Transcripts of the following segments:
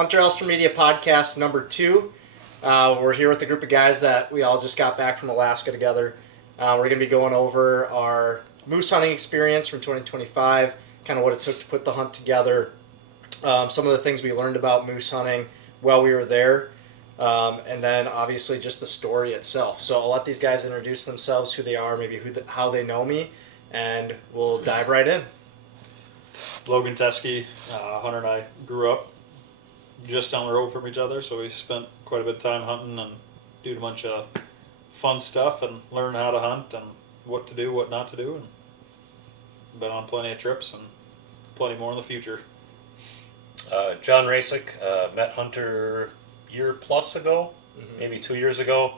Hunter Ellstrom Media Podcast number 2. We're here with a group of guys that we all just got back from Alaska together. We're going to be going over our moose hunting experience from 2025, kind of what it took to put the hunt together, some of the things we learned about moose hunting while we were there, and then obviously just the story itself. So I'll let these guys introduce themselves, who they are, maybe how they know me, and we'll dive right in. Logan Teskey, Hunter and I grew up just down the road from each other, so we spent quite a bit of time hunting and doing a bunch of fun stuff and learning how to hunt and what to do, what not to do, and been on plenty of trips and plenty more in the future. John Rasick, met Hunter a year plus ago, maybe 2 years ago,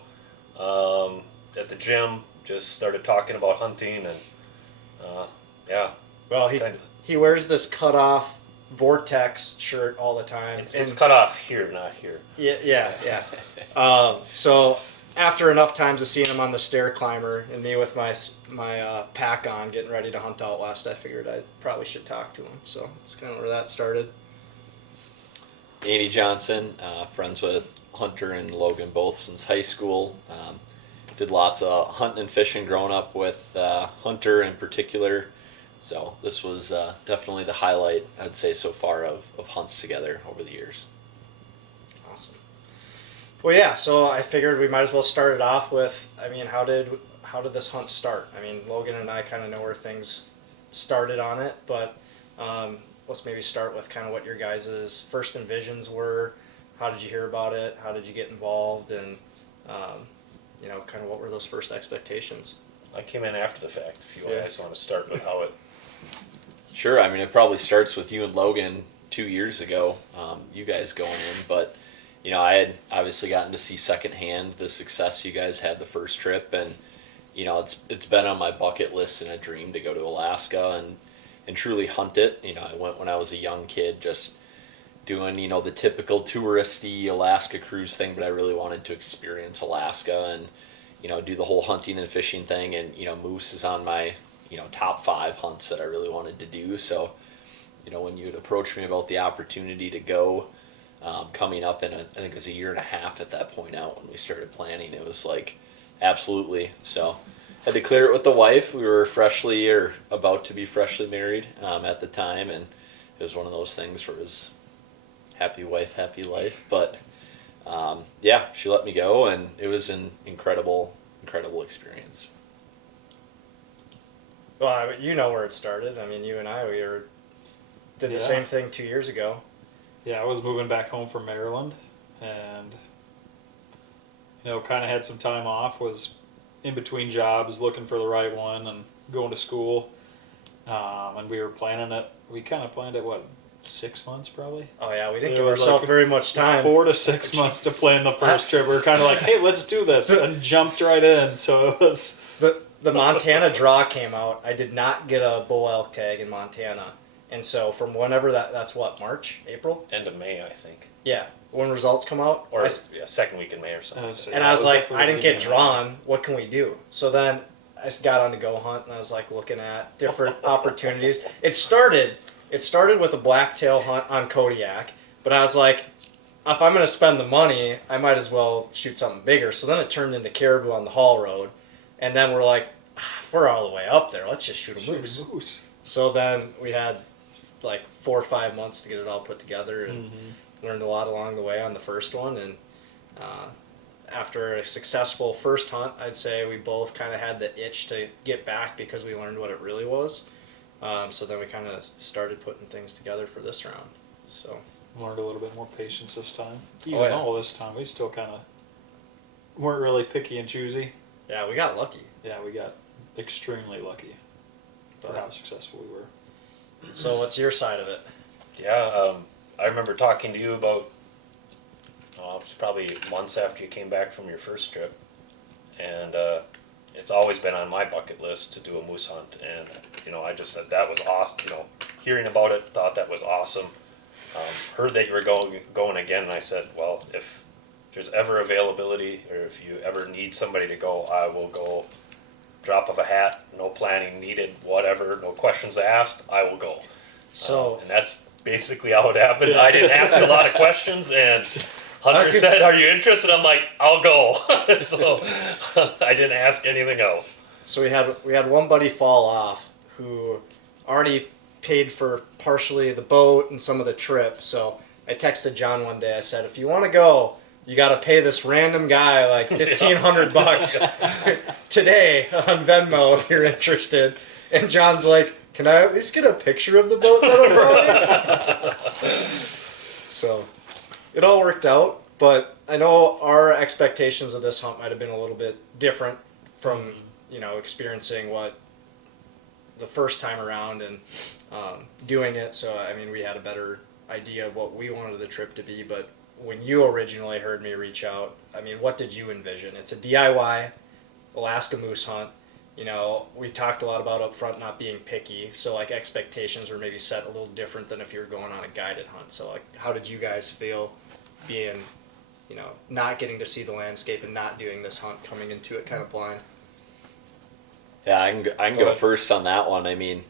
at the gym. Just started talking about hunting and yeah. Well, he wears this cut-off Vortex shirt all the time. It's cut off here, not here. Yeah. So after enough times of seeing him on the stair climber and me with my pack on, getting ready to hunt out west, I figured I probably should talk to him. So that's kind of where that started. Andy Johnson, friends with Hunter and Logan both since high school. Did lots of hunting and fishing growing up with Hunter in particular. So this was definitely the highlight, I'd say, so far of hunts together over the years. Awesome. Well, yeah, so I figured we might as well start it off with, how did this hunt start? Logan and I kind of know where things started on it, but let's maybe start with kind of what your guys' first envisions were. How did you hear about it? How did you get involved? And, kind of what were those first expectations? I came in after the fact, if you guys want to start with how it... Sure, it probably starts with you and Logan 2 years ago, you guys going in, but I had obviously gotten to see secondhand the success you guys had the first trip, and it's been on my bucket list and a dream to go to Alaska and truly hunt it. I went when I was a young kid, just doing the typical touristy Alaska cruise thing, but I really wanted to experience Alaska and do the whole hunting and fishing thing, and moose is on my top 5 hunts that I really wanted to do. So when you had approached me about the opportunity to go, coming up in I think it was a year and a half at that point out when we started planning, it was like absolutely. So had to clear it with the wife. We were freshly or about to be freshly married at the time, and it was one of those things where it was happy wife, happy life. But she let me go, and it was an incredible experience. Well, you know where it started. You and I, did the same thing 2 years ago. Yeah, I was moving back home from Maryland, and kind of had some time off, was in between jobs looking for the right one and going to school, and we were planning it. We kind of planned it, 6 months probably? Oh yeah, we didn't give ourselves very much time. 4 to 6 months to plan the first trip. We were kind of like, hey, let's do this, and jumped right in. So it was... The Montana draw came out. I did not get a bull elk tag in Montana. And so from whenever that's what, March? April? End of May, I think. Yeah, when results come out. Or second week in May or something. And I was like, I didn't get drawn. What can we do? So then I just got on to Go Hunt, and I was like looking at different opportunities. It started with a blacktail hunt on Kodiak, but I was like, if I'm going to spend the money, I might as well shoot something bigger. So then it turned into caribou on the Hall Road, and then we're like, if we're all the way up there, let's just shoot a moose. So then we had like 4 or 5 months to get it all put together, and learned a lot along the way on the first one. And after a successful first hunt, I'd say we both kind of had the itch to get back because we learned what it really was. So then we kind of started putting things together for this round. So learned a little bit more patience this time. Even though this time we still kind of weren't really picky and choosy. Yeah, we got lucky. Yeah, we got extremely lucky for how successful we were. So what's your side of it? Yeah, I remember talking to you about, it was probably months after you came back from your first trip, and it's always been on my bucket list to do a moose hunt, and I just said that was awesome. Hearing about it, thought that was awesome. Heard that you were going again, and I said, well, if there's ever availability or if you ever need somebody to go, I will go. Drop of a hat, no planning needed, whatever, no questions asked, I will go. So and that's basically how it happened. I didn't ask a lot of questions, and Hunter said, "Are you interested?" I'm like, "I'll go." So I didn't ask anything else. So we had one buddy fall off who already paid for partially the boat and some of the trip. So I texted John one day. I said, "If you want to go, you got to pay this random guy like $1,500 today on Venmo if you're interested." And John's like, "Can I at least get a picture of the boat that I'm rowing?" So it all worked out, but I know our expectations of this hunt might have been a little bit different from experiencing what the first time around and doing it. So I mean, we had a better idea of what we wanted the trip to be. But when you originally heard me reach out, I mean, what did you envision? It's a DIY Alaska moose hunt. We talked a lot about up front not being picky, so like expectations were maybe set a little different than if you're going on a guided hunt. So like, how did you guys feel being, not getting to see the landscape and not doing this hunt, coming into it kind of blind? Yeah, I can go first on that one. I mean,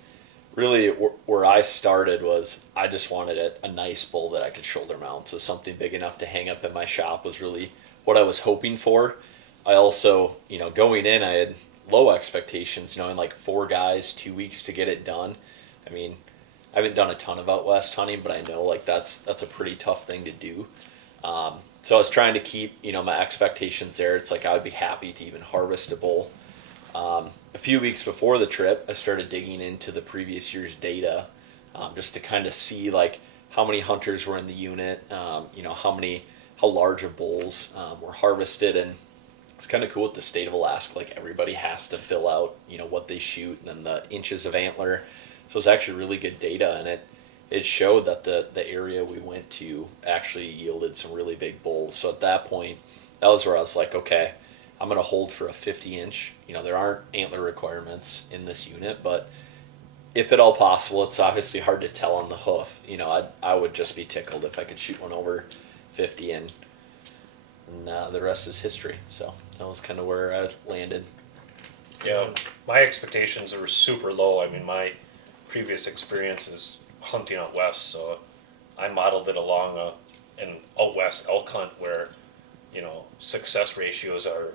really, where I started was I just wanted a nice bull that I could shoulder mount. So something big enough to hang up in my shop was really what I was hoping for. I also, going in, I had low expectations, knowing like 4 guys, 2 weeks to get it done. I mean, I haven't done a ton of out west hunting, but I know like that's a pretty tough thing to do. So I was trying to keep, my expectations there. It's like I would be happy to even harvest a bull. A few weeks before the trip, I started digging into the previous year's data, just to kind of see like how many hunters were in the unit, how large of bulls were harvested, and it's kind of cool with the state of Alaska. Like everybody has to fill out, what they shoot, and then the inches of antler. So it's actually really good data, and it showed that the area we went to actually yielded some really big bulls. So at that point, that was where I was like, okay, I'm going to hold for a 50-inch. There aren't antler requirements in this unit, but if at all possible, it's obviously hard to tell on the hoof. I would just be tickled if I could shoot one over 50, and the rest is history. So that was kind of where I landed. Yeah, my expectations were super low. I mean, my previous experience is hunting out west, so I modeled it along an out west elk hunt where, success ratios are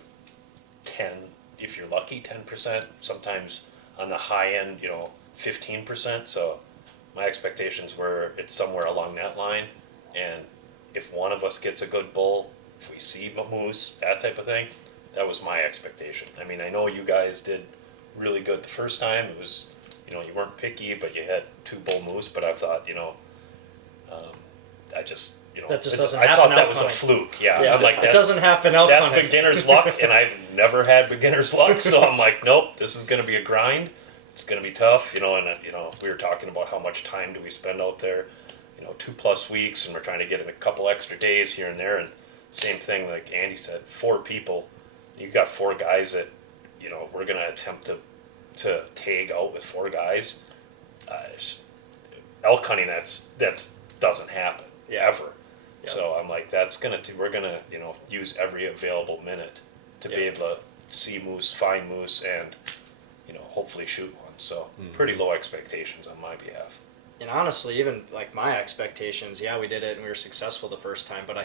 10, if you're lucky, 10%, sometimes on the high end, 15%. So my expectations were it's somewhere along that line. And if one of us gets a good bull, if we see a moose, that type of thing, that was my expectation. I mean, I know you guys did really good the first time. It was, you weren't picky, but you had 2 bull moose. But I thought, I just, that just doesn't I happen. thought that was a fluke. Yeah, I'm like, that doesn't happen elk that's hunting. beginner's luck, and I've never had beginner's luck. So I'm like, nope, this is going to be a grind. It's going to be tough, and we were talking about how much time do we spend out there, 2+ weeks, and we're trying to get in a couple extra days here and there, and same thing like Andy said, 4 people, you got 4 guys that, we're going to attempt to tag out with 4 guys. Elk hunting, that doesn't happen ever. Yeah. So I'm like, we're gonna use every available minute to be able to see moose, find moose, and hopefully shoot one. So pretty low expectations on my behalf. And honestly, even like my expectations, we did it and we were successful the first time, but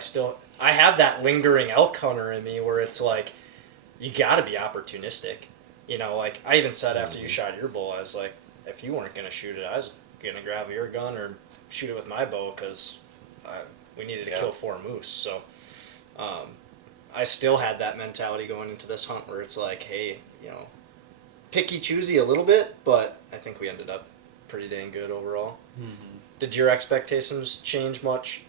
I have that lingering elk hunter in me where it's like, you got to be opportunistic. Like I even said after you shot your bull, I was like, if you weren't going to shoot it, I was going to grab your gun or shoot it with my bow because we needed to kill 4 moose. So I still had that mentality going into this hunt where it's like, hey, picky choosy a little bit, but I think we ended up pretty dang good overall. Mm-hmm. Did your expectations change much,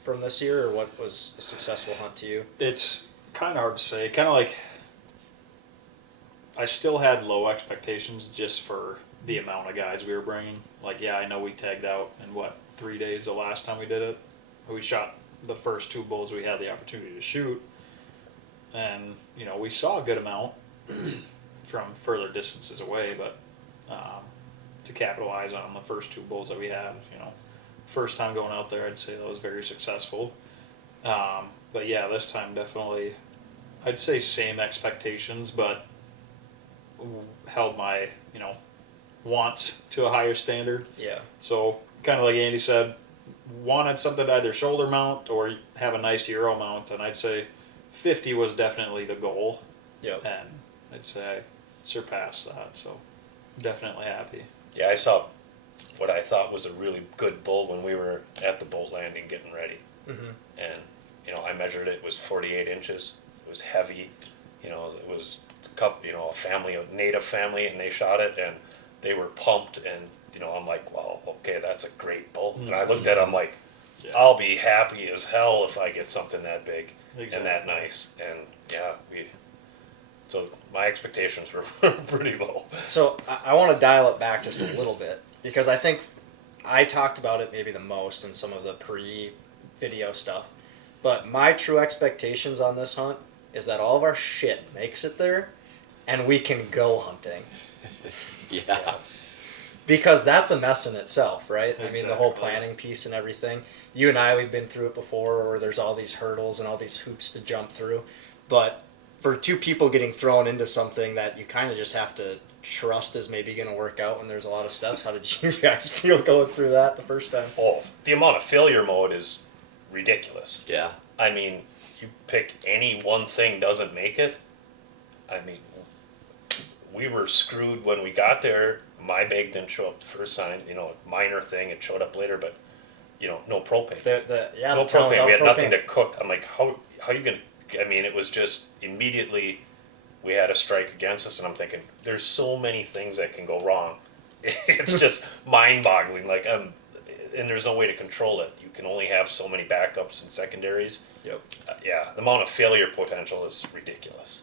from this year, or what was a successful hunt to you? It's kind of hard to say. Kind of like I still had low expectations just for the amount of guys we were bringing. Like, I know we tagged out in 3 days the last time we did it. We shot the first 2 bulls we had the opportunity to shoot, and we saw a good amount from further distances away, but to capitalize on the first 2 bulls that we had, first time going out there, I'd say that was very successful. But this time definitely, I'd say same expectations, but held my wants to a higher standard. Yeah. So kind of like Andy said, wanted something to either shoulder mount or have a nice Euro mount, and I'd say 50 was definitely the goal. Yep. And I'd say I surpassed that, so definitely happy. Yeah, I saw what I thought was a really good bull when we were at the boat landing getting ready. Mm-hmm. And, you know, I measured it, it was 48 inches. It was heavy. You know, it was a couple, you know, a native family, and they shot it, and they were pumped. And, you know, I'm like, well, okay, that's a great bull. And I looked at it, I'm like, Yeah. I'll be happy as hell if I get something that big Exactly. and that nice. And, yeah, so my expectations were pretty low. So I want to dial it back just a little bit, because I think I talked about it maybe the most in some of the pre-video stuff. But my true expectations on this hunt is that all of our shit makes it there and we can go hunting. Yeah. Because that's a mess in itself, right? I mean, the whole Exactly. planning piece and everything. You and I, we've been through it before, where there's all these hurdles and all these hoops to jump through. But for two people getting thrown into something that you kind of just have to trust is maybe going to work out when there's a lot of steps, how did you guys feel going through that the first time? Oh, the amount of failure mode is ridiculous. Yeah. I mean, you pick any one thing doesn't make it. I mean, we were screwed when we got there. My bag didn't show up the first time. You know, a minor thing. It showed up later, but you know, no propane. The No town was propane. out We had nothing propane. to cook. I'm like, how you gonna? I mean, it was just immediately we had a strike against us, and I'm thinking, there's so many things that can go wrong. It's just mind-boggling. Like, and there's no way to control it. You can only have so many backups and secondaries. Yep. Yeah, the amount of failure potential is ridiculous.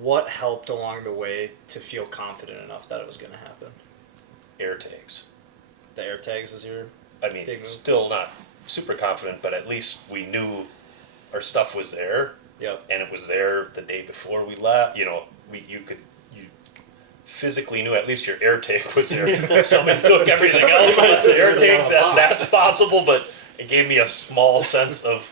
What helped along the way to feel confident enough that it was going to happen? Air tags. The air tags was your I mean, big move? still not super confident, but at least we knew our stuff was there, Yep. and it was there the day before we left. You know, you physically knew at least your air tag was there. Somebody took everything else but the air tag. That's possible, but it gave me a small sense of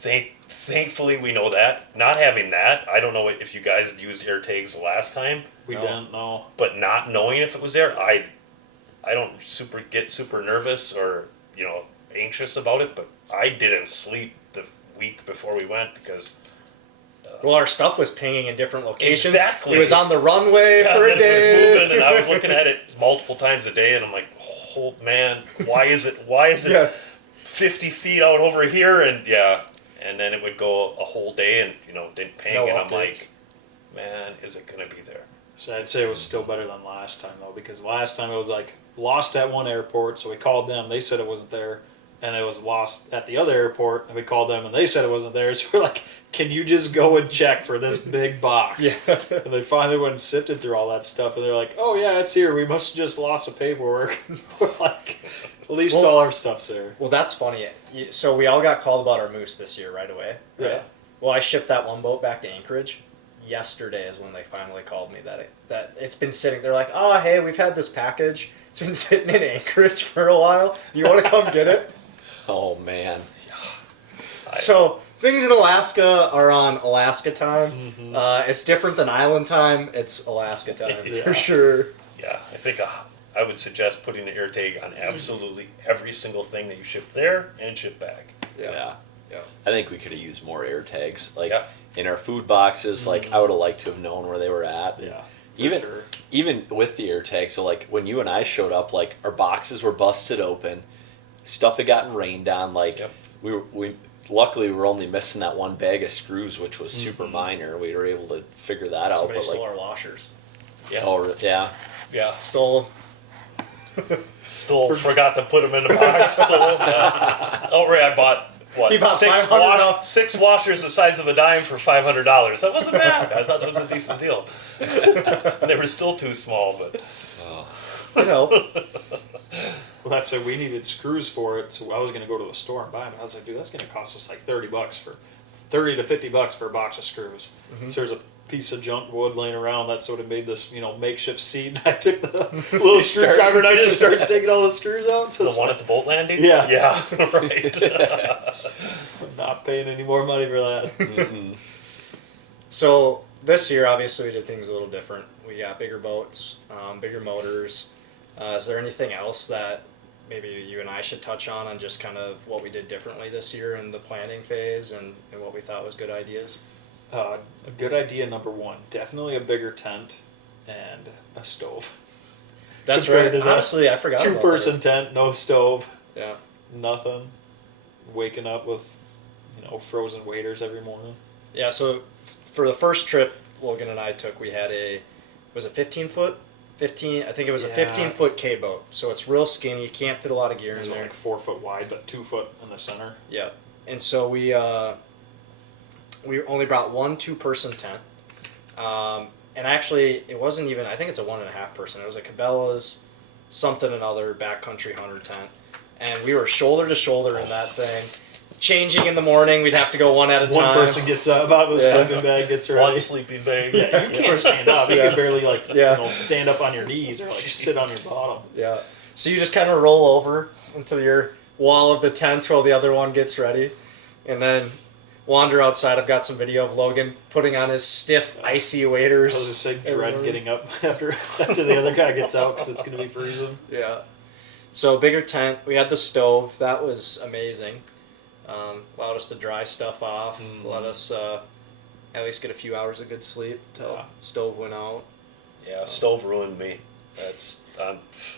thankfully we know that. Not having that, I don't know if you guys used air tags last time, We No. didn't know. but not knowing if it was there, I don't get super nervous or, you know, anxious about it, but I didn't sleep the week before we went because Well, our stuff was pinging in different locations. Exactly. It was on the runway for a it was day. moving, and I was looking at it multiple times a day, and I'm like, oh man, why is it Yeah. 50 feet out over here? And yeah, and then it would go a whole day and, you know, didn't ping, No and I'm updates. like, man, is it gonna be there? So I'd say it was still better than last time though, because last time it was like lost at one airport, so we called them. They said it wasn't there, and it was lost at the other airport, and we called them, and they said it wasn't there. So we're like, "Can you just go and check for this big box?" Yeah. And they finally went and sifted through all that stuff, and they're like, "Oh yeah, it's here. We must have just lost the paperwork." We're like, "At least Well- all our stuff's there." Well, that's funny. So we all got called about our moose this year right away. Right? Yeah. Well, I shipped that one boat back to Anchorage. Yesterday is when they finally called me that it's been sitting. They're like, "Oh, hey, we've had this package. It's been sitting in Anchorage for a while. Do you want to come get it?" Oh man. So things in Alaska are on Alaska time. Mm-hmm. It's different than island time. It's Alaska time Yeah. for sure. Yeah, I think I would suggest putting an air tag on absolutely every single thing that you ship there and ship back. Yeah. Yeah. I think we could have used more air tags. Like Yeah. in our food boxes, like I would have liked to have known where they were at. Yeah. Even sure. even with the air tags, so like when you and I showed up, like our boxes were busted open, stuff had gotten rained on. Like Yep. we luckily we were only missing that one bag of screws, which was super minor. We were able to figure that out. Somebody But stole like, our washers. Yeah. oh yeah, Yeah. Stole. Forgot to put them in the box. Oh, right, I bought, what, You bought $500. six washers the size of a dime for $500. That wasn't bad. I thought that was a decent deal. They were still too small, but You know. Well, that's it. We needed screws for it, so I was going to go to the store and buy them. I was like, dude, that's going to cost us like $30 for $30 to $50 for a box of screws. So there's a piece of junk wood laying around. That's what it made this, makeshift seat. And I took the little screwdriver and I just started taking all the screws out. the one at the boat landing? Yeah. Yeah, right. I'm not paying any more money for that. So this year, obviously, we did things a little different. We got bigger boats, bigger motors. Is there anything else that maybe you and I should touch on just kind of what we did differently this year in the planning phase and what we thought was good ideas? A good idea number one, definitely a bigger tent and a stove. That's Compared right. to the Honestly, I forgot about Two-person tent, no stove, that. Yeah. nothing. Waking up with, frozen waders every morning. Yeah, so for the first trip Logan and I took, we had was it 15 foot? I think it was a 15-foot K-boat. So it's real skinny. You can't fit a lot of gear It was in there. like 4 foot wide, but 2 foot in the center. Yeah. And so we only brought one 2-person tent. And actually, it wasn't even, I think it's a 1.5 person. It was a Cabela's something another backcountry hunter tent. And we were shoulder to shoulder in that thing. Changing in the morning, we'd have to go one at a time. One person gets up out of the sleeping bag, gets ready. One sleeping bag. Yeah, you can't stand up. You Yeah. can barely Yeah. stand up on your knees or sit on your bottom. Yeah. So you just kind of roll over into your wall of the tent while the other one gets ready. And then wander outside. I've got some video of Logan putting on his stiff, icy waders. I was just saying, dread getting up after the other guy gets out because it's going to be freezing. Yeah. So bigger tent. We had the stove. That was amazing. Allowed us to dry stuff off. Let us at least get a few hours of good sleep till stove went out. Yeah, stove ruined me. That's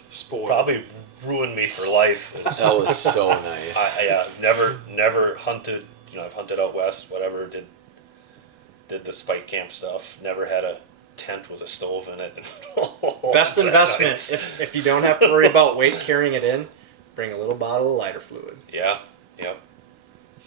Spoiled. probably ruined me for life. That was so nice. I've never hunted. I've hunted out west. Whatever. Did the spike camp stuff. Never had a tent with a stove in it. Best Was that investment. nice? If you don't have to worry about weight carrying it in, bring a little bottle of lighter fluid. Yeah. Yep.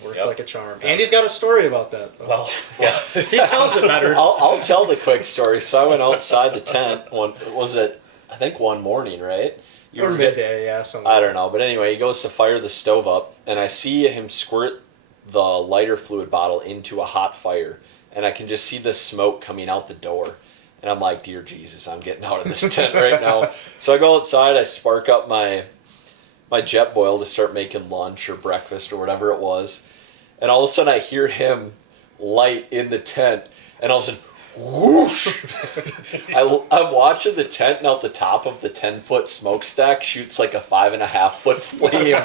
Worked Yep. like a charm. Andy's got a story about that, though. Well, yeah. He tells it better. I'll tell the quick story. So I went outside the tent. I think one morning, right? Or midday, yeah. Something. I don't know, but anyway, he goes to fire the stove up, and I see him squirt the lighter fluid bottle into a hot fire, and I can just see the smoke coming out the door. And I'm like, dear Jesus, I'm getting out of this tent right now. So I go outside, I spark up my jet boil to start making lunch or breakfast or whatever it was. And all of a sudden I hear him light in the tent, and all of a sudden, whoosh! I'm watching the tent, and out the top of the 10-foot smokestack shoots like a 5.5-foot flame,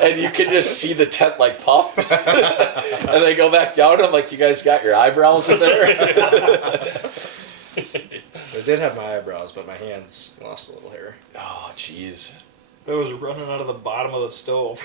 and you can just see the tent like puff. And they go back down, and I'm like, you guys got your eyebrows in there? I did have my eyebrows, but my hands lost a little hair. Oh, jeez. It was running out of the bottom of the stove.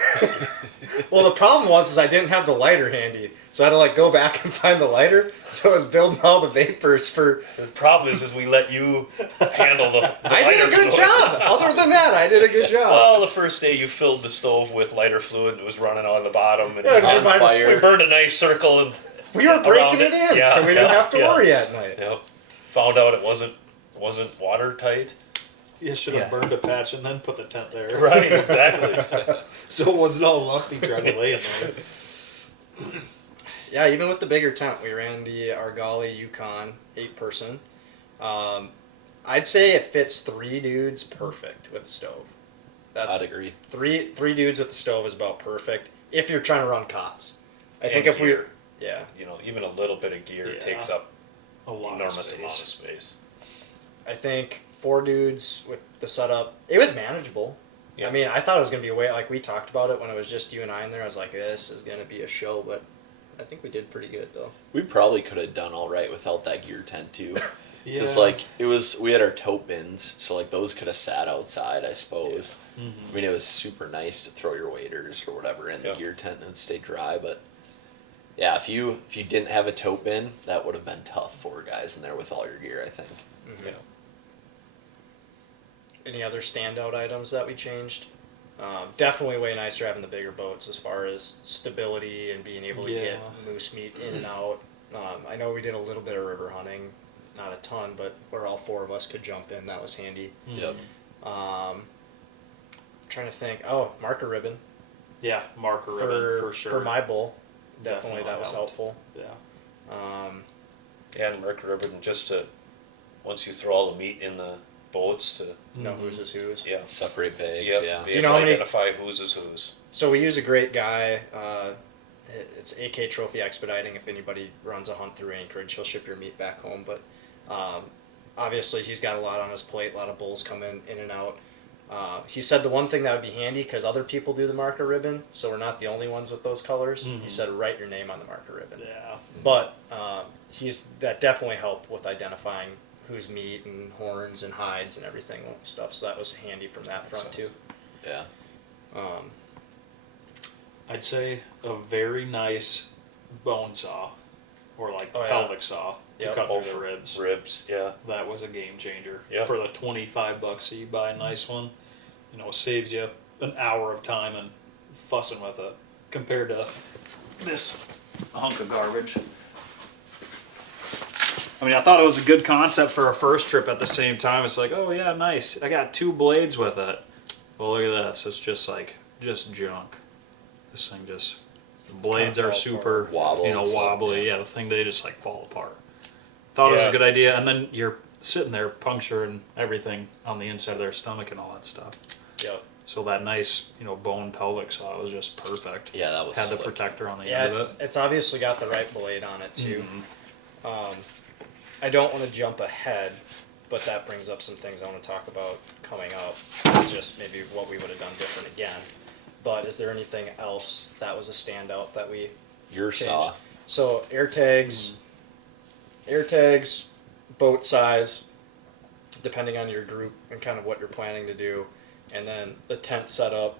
Well, the problem was I didn't have the lighter handy, so I had to go back and find the lighter. So I was building all the vapors for. The problem is we let you handle the I did a lighter good fluid. job. Other than that, I did a good job. Well, the first day you filled the stove with lighter fluid, and it was running on the bottom, and Yeah, On fire. we burned a nice circle, and We were breaking around it in, Yeah, so we didn't yeah, have to yeah. worry at night. Yep. Found out it wasn't watertight. You should have Yeah. burned a patch and then put the tent there. Right, exactly. So it wasn't all lumpy trying to lay in there. Yeah, even with the bigger tent, we ran the Argali Yukon 8-person. I'd say it fits 3 dudes perfect with the stove. I'd agree. Three dudes with the stove is about perfect if you're trying to run cots. I think And if we, gear. yeah, Even a little bit of gear Yeah. takes up A lot enormous of space. amount of space. I think 4 dudes with the setup, it was manageable. Yeah. I mean, I thought it was gonna be a way like we talked about it when it was just you and I in there. I was like, this is gonna be a show, but I think we did pretty good though. We probably could have done all right without that gear tent too. Because Yeah. we had our tote bins, so those could have sat outside, I suppose. Mhm. I mean, it was super nice to throw your waders or whatever in the Yeah. gear tent and stay dry. But yeah, if you didn't have a tote bin, that would have been tough for guys in there with all your gear, I think. Mm-hmm. Yeah. Any other standout items that we changed? Definitely way nicer having the bigger boats as far as stability and being able to get Yeah. moose meat in and out. I know we did a little bit of river hunting, not a ton, but where all 4 of us could jump in, that was handy. Yep. Trying to think. Oh, marker ribbon Yeah, marker ribbon for sure. for my bull. Definitely, Definitely that was helped. helpful. Yeah. Yeah, and Mercury ribbon just to once you throw all the meat in the boats to Know whose is whose. Separate bags, yep, yeah. be Do you able know to how many- identify whose is whose. So we use a great guy. It's AK Trophy Expediting. If anybody runs a hunt through Anchorage, he'll ship your meat back home. But obviously, he's got a lot on his plate. A lot of bulls come in and out. He said the one thing that would be handy, because other people do the marker ribbon, so we're not the only ones with those colors. He said write your name on the marker ribbon. Yeah. But that definitely helped with identifying who's meat and horns and hides and everything stuff. So that was handy from that front too. Yeah. I'd say a very nice bone saw, or like Oh, yeah. pelvic saw to Yep. cut through the ribs. Ribs, yeah. That was a game changer. Yep. For the $25 that you buy a nice one, saves you an hour of time and fussing with it compared to this hunk of garbage. I mean, I thought it was a good concept for a first trip. At the same time, it's like, oh yeah, nice. I got 2 blades with it. Well, look at this. It's just junk. This thing just, the blades Kinda are fall super Wobbly, wobbly. Yeah, the thing, they just fall apart. Thought it was a good idea, and then you're sitting there puncturing everything on the inside of their stomach and all that stuff. Yep. So that nice, bone pelvic saw was just perfect. Yeah, that was Had the slick. protector on the Yeah, end of it. it's obviously got the right blade on it too. I don't want to jump ahead, but that brings up some things I want to talk about coming up. Just maybe what we would have done different again. But is there anything else that was a standout that we Your changed? saw. So air tags, boat size, depending on your group and kind of what you're planning to do, and then the tent setup.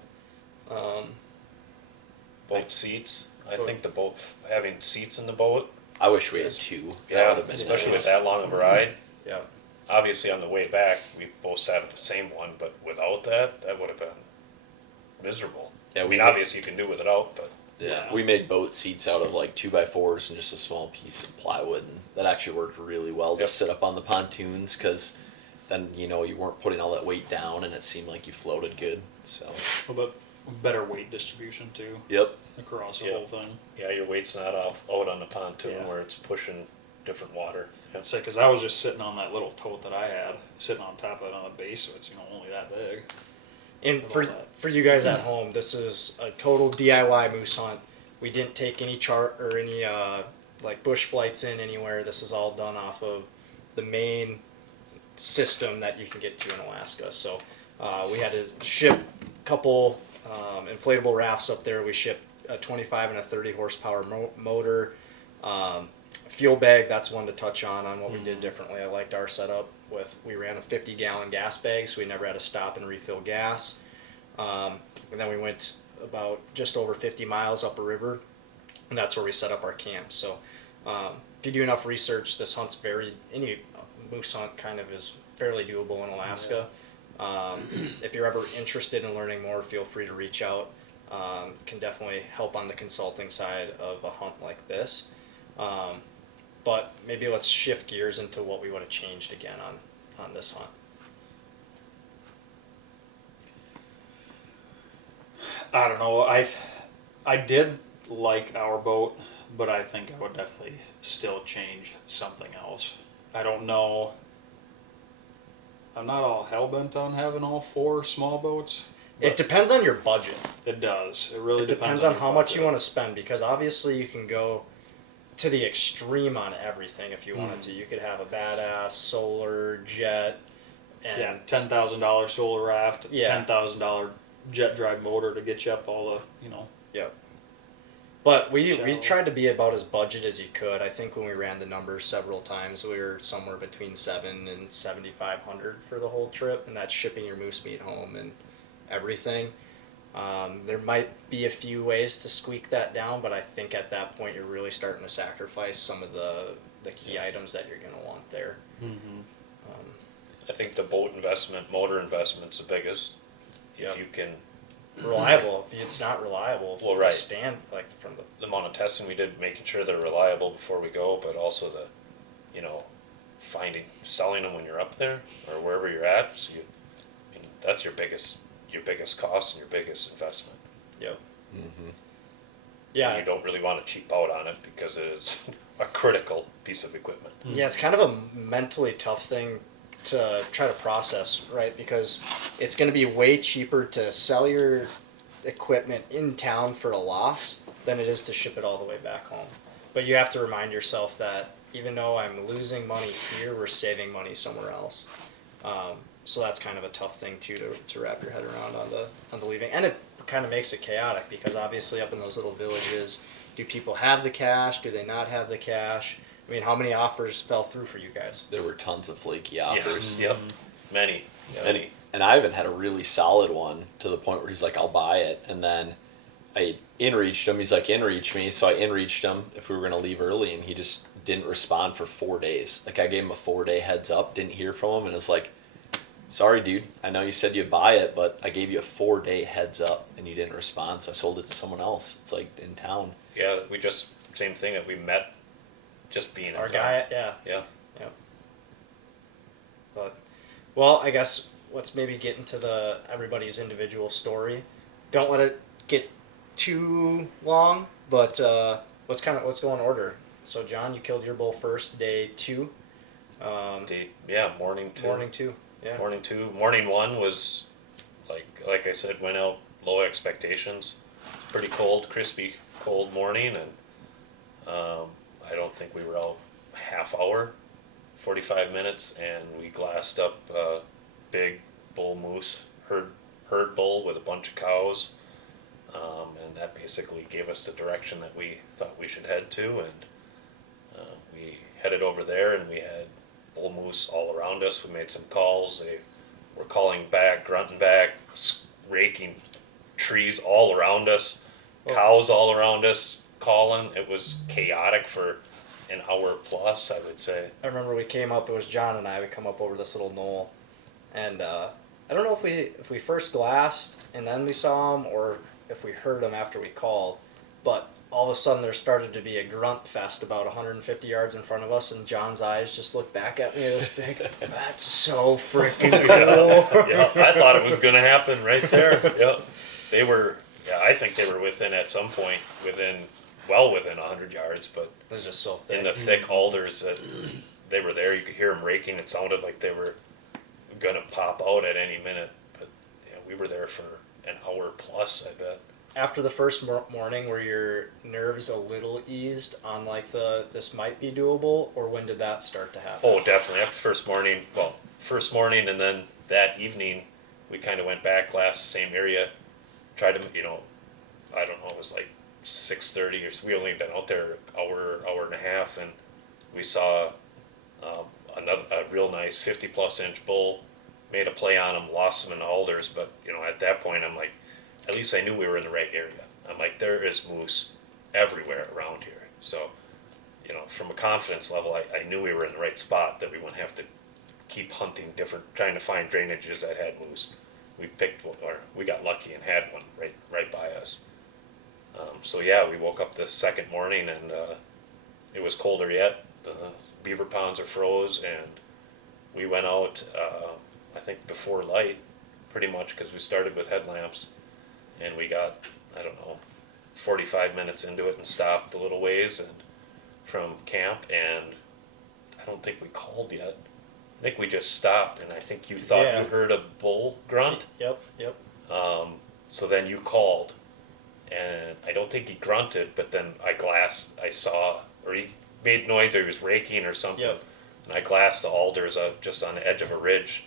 Boat seats. I think the boat, having seats in the boat. I wish we had 2. That Yeah, would have been especially nice. with that long of a ride. Yeah. Obviously, on the way back, we both sat at the same one, but without that, that would have been miserable. Yeah, I we mean, did- obviously you can do without, but Yeah, we made boat seats out of like 2x4s and just a small piece of plywood, and that actually worked really well to Yep. sit up on the pontoons, because then you weren't putting all that weight down, and it seemed like you floated good. So A little bit better weight distribution too yep, across the Yeah. whole thing. yeah, your weight's not out on the pontoon Yeah. where it's pushing different water. Yeah. Say, because I was just sitting on that little tote that I had, sitting on top of it on the base, so it's only that big. And With for all that. for you guys at home, this is a total DIY moose hunt. We didn't take any chart or any like bush flights in anywhere. This is all done off of the main system that you can get to in Alaska. So we had to ship a couple inflatable rafts up there. We shipped a 25 and a 30 horsepower motor. Fuel bag, that's one to touch on what we did differently. I liked our setup we ran a 50-gallon gas bag, so we never had to stop and refill gas. And then we went about just over 50 miles up a river, and that's where we set up our camp. So if you do enough research, this hunt's any moose hunt kind of is fairly doable in Alaska. If you're ever interested in learning more, feel free to reach out. Can definitely help on the consulting side of a hunt like this. But maybe let's shift gears into what we would have changed again on this hunt. I don't know. I did like our boat, but I think I would definitely still change something else. I don't know. I'm not all hell bent on having all 4 small boats. It depends on your budget. It does. It really It depends on how much you want to spend, because obviously you can go to the extreme on everything if you wanted to. You could have a badass solar jet, and Yeah, $10,000 solar raft, Yeah. $10,000 jet drive motor to get you up all the Yep. But we Shallow. tried to be about as budget as you could. I think when we ran the numbers several times, we were somewhere between $700 and $7,500 for the whole trip, and that's shipping your moose meat home and everything. There might be a few ways to squeak that down, but I think at that point you're really starting to sacrifice some of the key items that you're going to want there. I think the boat investment, motor investment's the biggest. If Yep. you can, Reliable. If it's not reliable, Well, to right. stand like from the amount of testing we did, making sure they're reliable before we go, but also selling them when you're up there or wherever you're at. So that's your biggest cost and your biggest investment. Yep. Mm-hmm. Yeah. And you don't really want to cheap out on it because it is a critical piece of equipment. Yeah, it's kind of a mentally tough thing to try to process, right? Because it's going to be way cheaper to sell your equipment in town for a loss than it is to ship it all the way back home. But you have to remind yourself that even though I'm losing money here, we're saving money somewhere else. So that's kind of a tough thing too to wrap your head around on the leaving, and it kind of makes it chaotic because obviously up in those little villages, do people have the cash? Do they not have the cash? I mean, how many offers fell through for you guys? There were tons of flaky Yeah. offers. Yep. Many. Many. And I even had a really solid one to the point where he's like, I'll buy it. And then I in-reached him. He's like, in-reach me. So I in-reached him if we were going to leave early, and he just didn't respond for 4 days. Like, I gave him a 4-day heads up, didn't hear from him, and it's like, sorry, dude. I know you said you'd buy it, but I gave you a 4-day heads up, and you didn't respond, so I sold it to someone else. It's like in town. Yeah, we just, same thing that we met just being Our in guy, town. yeah. Yeah. Yep. But, well, I guess let's maybe get into everybody's individual story. Don't let it get too long, but let's go in order. So, John, you killed your bull first, day 2. Morning 2. Morning 2. Yeah. Morning 2. Morning 1 was, like I said, went out low expectations. Pretty cold, crispy, cold morning, and I don't think we were out half hour, 45 minutes, and we glassed up a big bull moose, herd bull with a bunch of cows, and that basically gave us the direction that we thought we should head to, and we headed over there, and we had bull moose all around us. We made some calls. They were calling back, grunting back, raking trees all around us, cows all around us, calling. It was chaotic for an hour plus, I would say. I remember we came up, it was John and I, we come up over this little knoll, and I don't know if we first glassed and then we saw him, or if we heard him after we called, but all of a sudden there started to be a grunt fest about 150 yards in front of us, and John's eyes just looked back at me this big. That's so freaking cool. Yeah, I thought it was going to happen right there. Yep. They were, I think they were at some point well within 100 yards, but It was just so thick. in the thick alders that they were there, you could hear them raking. It sounded like they were going to pop out at any minute, but yeah, we were there for an hour plus, I bet. After the first morning, were your nerves a little eased on like this might be doable, or when did that start to happen? Oh, definitely. After first morning, and then that evening, we kind of went back, glassed the same area, tried to, I don't know, it was like 6:30 or so. We only been out there an hour and a half, and we saw a real nice 50-plus inch bull, made a play on him, lost him in the alders, but, at that point, I'm like, at least I knew we were in the right area. I'm like, there is moose everywhere around here. So, from a confidence level, I knew we were in the right spot, that we wouldn't have to keep hunting trying to find drainages that had moose. We picked one, or we got lucky and had one right by us. So yeah, we woke up the second morning, and it was colder yet. The beaver ponds are froze, and we went out, I think before light, pretty much, because we started with headlamps. And we got, 45 minutes into it and stopped a little ways and from camp, and I don't think we called yet. I think we just stopped, and I think you thought you heard a bull grunt. Yep. So then you called, and I don't think he grunted, but then I saw, or he made noise, or he was raking or something. Yep. And I glassed the alders just on the edge of a ridge,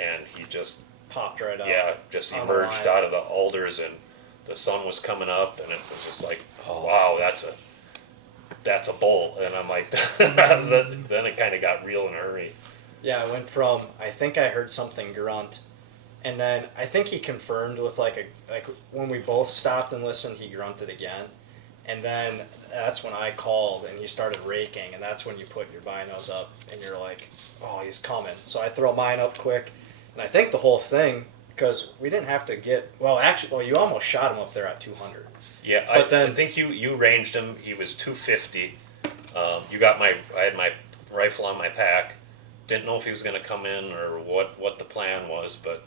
and he just Popped right out. Yeah, just on the emerged line. out of the alders, and the sun was coming up, and it was just like, wow, that's a bull. And I'm like, then it kind of got real in a hurry. Yeah, I went from, I think I heard something grunt, and then I think he confirmed with like when we both stopped and listened, he grunted again, and then that's when I called and he started raking, and that's when you put your binos up and you're like, oh, he's coming. So I throw mine up quick, and I think the whole thing, because we didn't have to you almost shot him up there at 200. Yeah, But I think you ranged him. He was 250. I had my rifle on my pack. Didn't know if he was going to come in or what the plan was, but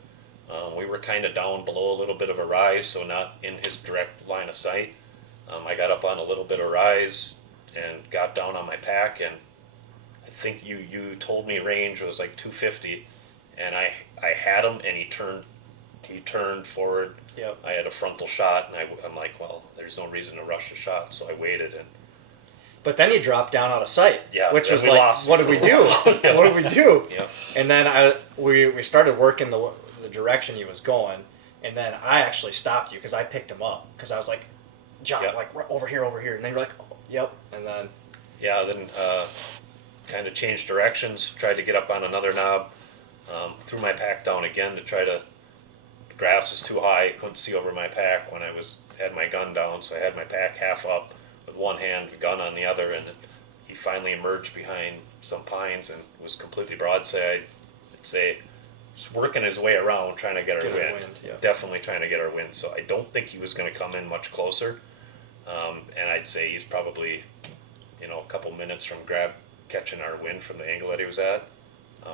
we were kind of down below a little bit of a rise, so not in his direct line of sight. I got up on a little bit of rise and got down on my pack, and I think you told me range was like 250, and I had him, and he turned forward. Yep. I had a frontal shot, and I'm like, well, there's no reason to rush the shot, so I waited, and But then he dropped down out of sight, Yeah, which then was we like, lost what him did we for a do? while. What did we do? Yep. And then we started working the direction he was going, and then I actually stopped you because I picked him up because I was like, John, Yep. like over here, and then you're like, oh, yep, and then Then kind of changed directions, tried to get up on another knob, threw my pack down again to try to. The grass was too high, couldn't see over my pack when I had my gun down, so I had my pack half up with one hand, the gun on the other, and he finally emerged behind some pines and was completely broadside. I'd say just working his way around trying to get our wind. Yeah. Definitely trying to get our wind. So I don't think he was going to come in much closer. And I'd say he's probably, a couple minutes from catching our wind from the angle that he was at.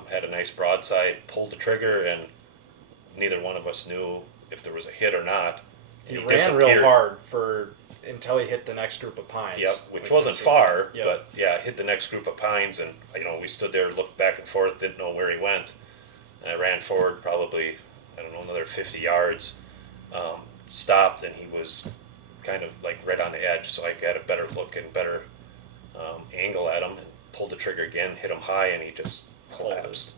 Had a nice broadside, pulled the trigger, and neither one of us knew if there was a hit or not. he And ran real disappeared. hard until he hit the next group of pines. Yep, which We wasn't could see far, that. Yep. but yeah, hit the next group of pines, and we stood there, looked back and forth, didn't know where he went, and I ran forward probably, another 50 yards, stopped, and he was kind of like right on the edge, so I got a better look and better angle at him, and pulled the trigger again, hit him high, and he just collapsed.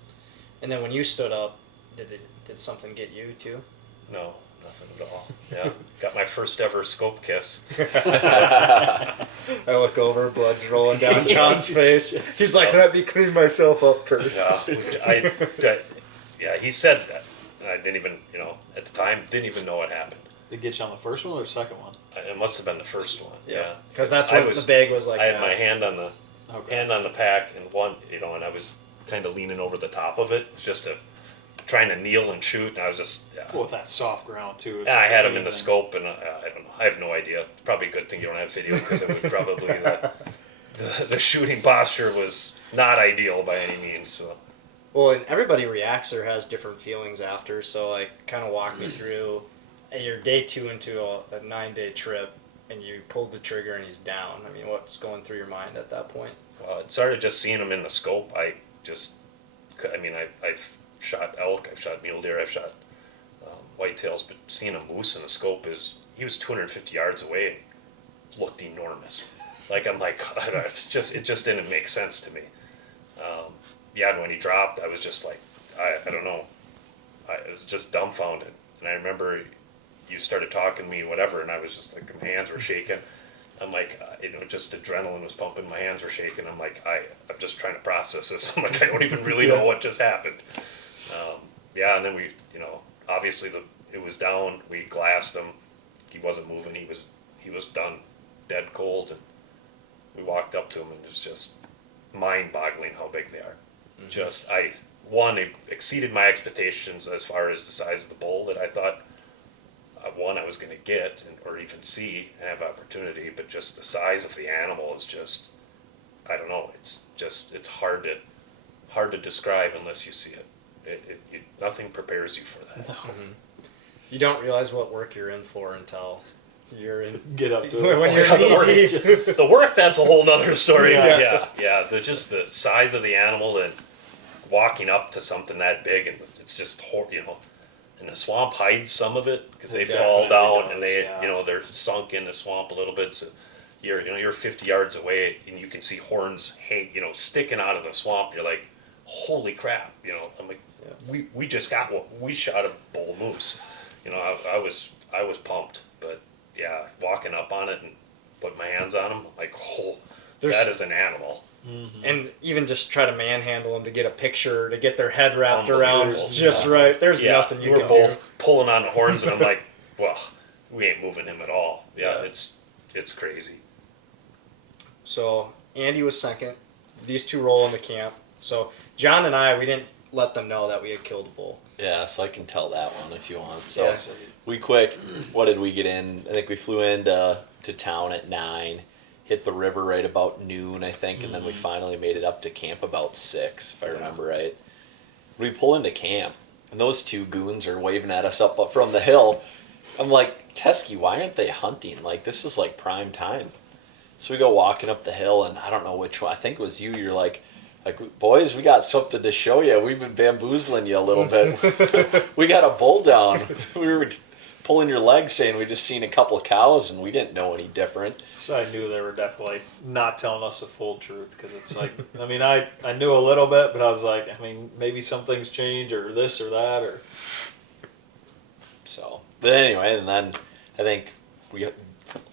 And then when you stood up, did something get you too? No, nothing at all. Yeah, got my first ever scope kiss. I look over, blood's rolling down John's face. He's like, let me clean myself up first. Yeah, he said that. And I didn't even, at the time, didn't even know what happened. They get you on the first one or the second one? It must have been the first one. Yeah, Because that's what the bag was like. I had that. my hand on the pack, and and I was kind of leaning over the top of it, just trying to kneel and shoot, and I was just. Yeah. Well, with that soft ground too. And I had him in the scope, and I don't know. I have no idea. It's probably a good thing you don't have video because it would probably the shooting posture was not ideal by any means. So. Well, and everybody reacts or has different feelings after, so like kind of walk me through. You're day 2 into a 9-day trip, and you pulled the trigger and he's down. I mean, what's going through your mind at that point? Well, it started just seeing him in the scope. I've shot elk, I've shot mule deer, I've shot whitetails, but seeing a moose in the scope he was 250 yards away and looked enormous. Like, I'm like, it just didn't make sense to me. And when he dropped, I was just like, I don't know. I was just dumbfounded. And I remember you started talking to me, whatever, and I was just like, my hands were shaking. I'm like, just adrenaline was pumping, my hands were shaking. I'm like, I'm just trying to process this. I'm like, I don't even really know what just happened. And then we, obviously it was down. We glassed him. He wasn't moving. He was done, dead cold. And we walked up to him, and it was just mind-boggling how big they are. Mm-hmm. It exceeded my expectations as far as the size of the bull that I thought. I was going to get or even see and have opportunity, but just the size of the animal is just, I don't know. It's hard to describe unless you see it. Nothing prepares you for that. No. Mm-hmm. You don't realize what work you're in for until you're in. Get up to it. When you're knee deep. The work, that's a whole nother story. Yeah. Just the size of the animal and walking up to something that big, and it's just and the swamp hides some of it because they fall down and they're sunk in the swamp a little bit. So you're 50 yards away and you can see horns sticking out of the swamp. You're like, holy crap! I'm like, we just got one. We shot a bull moose. I was pumped, but walking up on it and putting my hands on him, I'm like, that is an animal. Mm-hmm. And even just try to manhandle them to get a picture, to get their head wrapped around Unbelievable. just right. There's nothing you can We're both do. pulling on the horns, and I'm like, well, we ain't moving him at all. It's crazy. So Andy was second. These two roll into camp. So John and I, we didn't let them know that we had killed a bull. Yeah, so I can tell that one if you want. So Yeah. we what did we get in? I think we flew into town at 9, hit the river right about noon, I think, and then we finally made it up to camp about 6, if I remember right. We pull into camp, and those two goons are waving at us up from the hill. I'm like, Teskey, why aren't they hunting? Like, this is like prime time. So we go walking up the hill, and I don't know which one. I think it was you. You're like, boys, we got something to show you. We've been bamboozling you a little bit. We got a bull down. We were pulling your leg saying we just seen a couple of cows and we didn't know any different. So I knew they were definitely not telling us the full truth, because it's like, I mean, I knew a little bit, but I was like, I mean, maybe some things change or this or that or. So, but anyway, and then I think we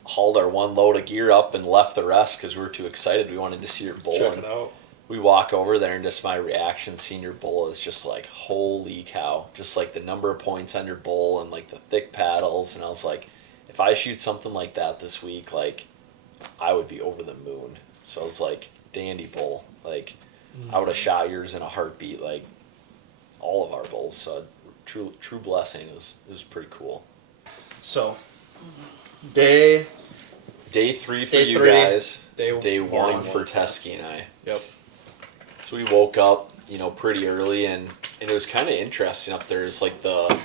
hauled our one load of gear up and left the rest because we were too excited. We wanted to see your bull. Check and it out. we walk over there, and just my reaction seeing your bull is just like, holy cow. Just like the number of points on your bull and like the thick paddles. And I was like, if I shoot something like that this week, like I would be over the moon. So I was like, dandy bull. Like I would have shot yours in a heartbeat, like all of our bulls. So true blessing. It was pretty cool. So, day 3 for Day you 3, guys. day one one. for Teskey and I. Yep. So we woke up, pretty early, and it was kind of interesting up there. It's like the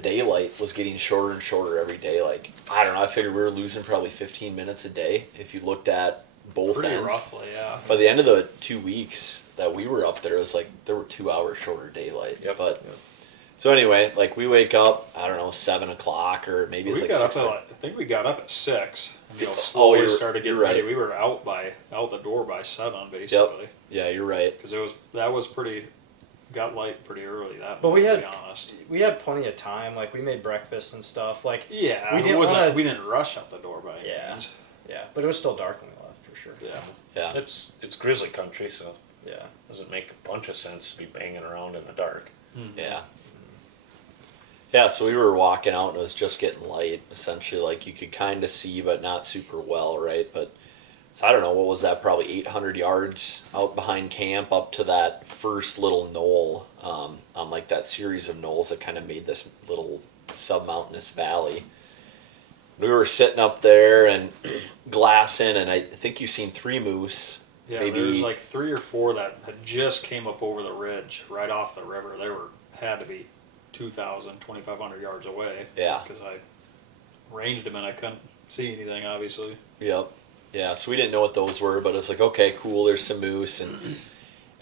daylight was getting shorter and shorter every day. Like, I don't know, I figured we were losing probably 15 minutes a day if you looked at both Pretty ends. roughly, yeah. By the end of the 2 weeks that we were up there, it was like there were 2 hours shorter daylight. Yep. But so anyway, like we wake up, I don't know, 7 o'clock or maybe it's We like got 6. up at, I think we got up at 6. And, slowly started getting you're ready. right. We were out the door by 7, basically. Yeah, you're right. Because got light pretty early. But we to had be honest. we had plenty of time. Like we made breakfast and stuff. Like Yeah, we didn't we didn't rush out the door by any means. yeah, but it was still dark when we left for sure. Yeah. Yeah. It's grizzly country, so Yeah. it doesn't make a bunch of sense to be banging around in the dark. Mm-hmm. Yeah. Yeah, so we were walking out and it was just getting light, essentially. Like you could kind of see, but not super well, right? But so I don't know, what was that? Probably 800 yards out behind camp up to that first little knoll, on like that series of knolls that kind of made this little sub-mountainous valley. We were sitting up there and glassing, and I think you've seen 3 moose. Yeah, maybe there's like 3 or 4 that had just came up over the ridge right off the river. They had to be 2,000, 2,500 yards away. Yeah. Because I ranged them and I couldn't see anything, obviously. Yep. Yeah, so we didn't know what those were, but it was like, okay, cool, there's some moose,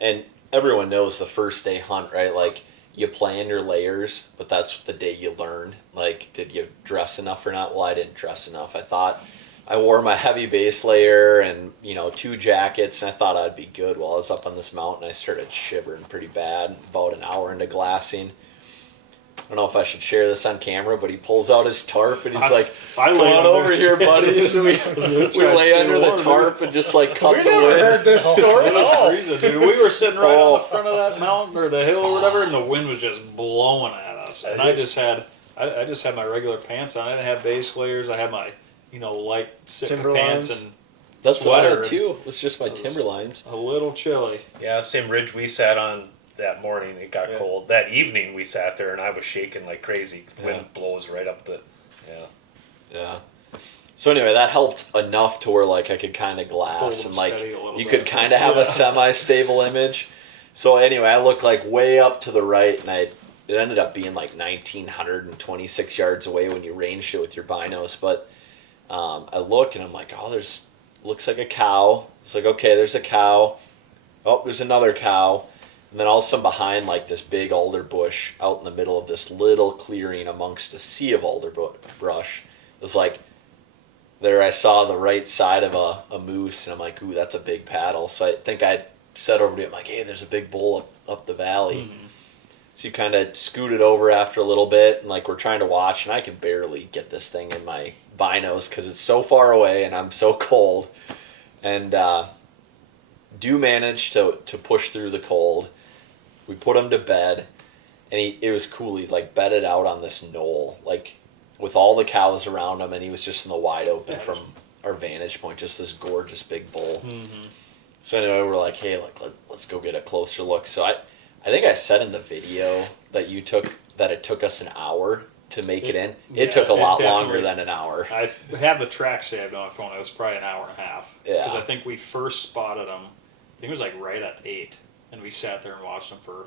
and everyone knows the first day hunt, right? Like you plan your layers, but that's the day you learn. Like, did you dress enough or not? Well, I didn't dress enough. I thought I wore my heavy base layer and 2 jackets, and I thought I'd be good. While I was up on this mountain, I started shivering pretty bad about an hour into glassing. I don't know if I should share this on camera, but he pulls out his tarp and he's like, "Come on over here, buddy." So we lay under the tarp and just like cut the wind. Heard this story. It was freezing, dude. We were sitting right on the front of that mountain or the hill or whatever, and the wind was just blowing at us. And I just had my regular pants on. I didn't have base layers. I had my light Sitka Timberlines. pants and That's what I sweater. had too. It was just my It was Timberlines. A little chilly. Yeah, same ridge we sat on that morning. It got cold. That evening we sat there and I was shaking like crazy. The wind blows right up the. Yeah. So anyway, that helped enough to where like I could kind of glass Hold and them like steady a little you bit. could kind of have a semi-stable image. So anyway, I looked like way up to the right, and it ended up being like 1,926 yards away when you ranged it with your binos. But I look and I'm like, oh, looks like a cow. It's like, okay, there's a cow. Oh, there's another cow. And then all of a sudden behind like this big alder bush out in the middle of this little clearing amongst a sea of alder brush, it was like, there I saw the right side of a moose, and I'm like, ooh, that's a big paddle. So I think I said over to him, like, hey, there's a big bull up the valley. Mm-hmm. So you kind of scooted over after a little bit, and like we're trying to watch, and I can barely get this thing in my binos because it's so far away and I'm so cold. And do manage to push through the cold. We put him to bed, and it was cool. He like bedded out on this knoll, like with all the cows around him, and he was just in the wide open from our vantage point, just this gorgeous big bull. Mm-hmm. So anyway, we're like, hey, let's go get a closer look. So I think I said in the video that you took that it took us an hour to make it in. It took a lot longer than an hour. I have the track saved on my phone. It was probably an hour and a half. Yeah. Because I think we first spotted them. I think it was like right at 8, and we sat there and watched them for,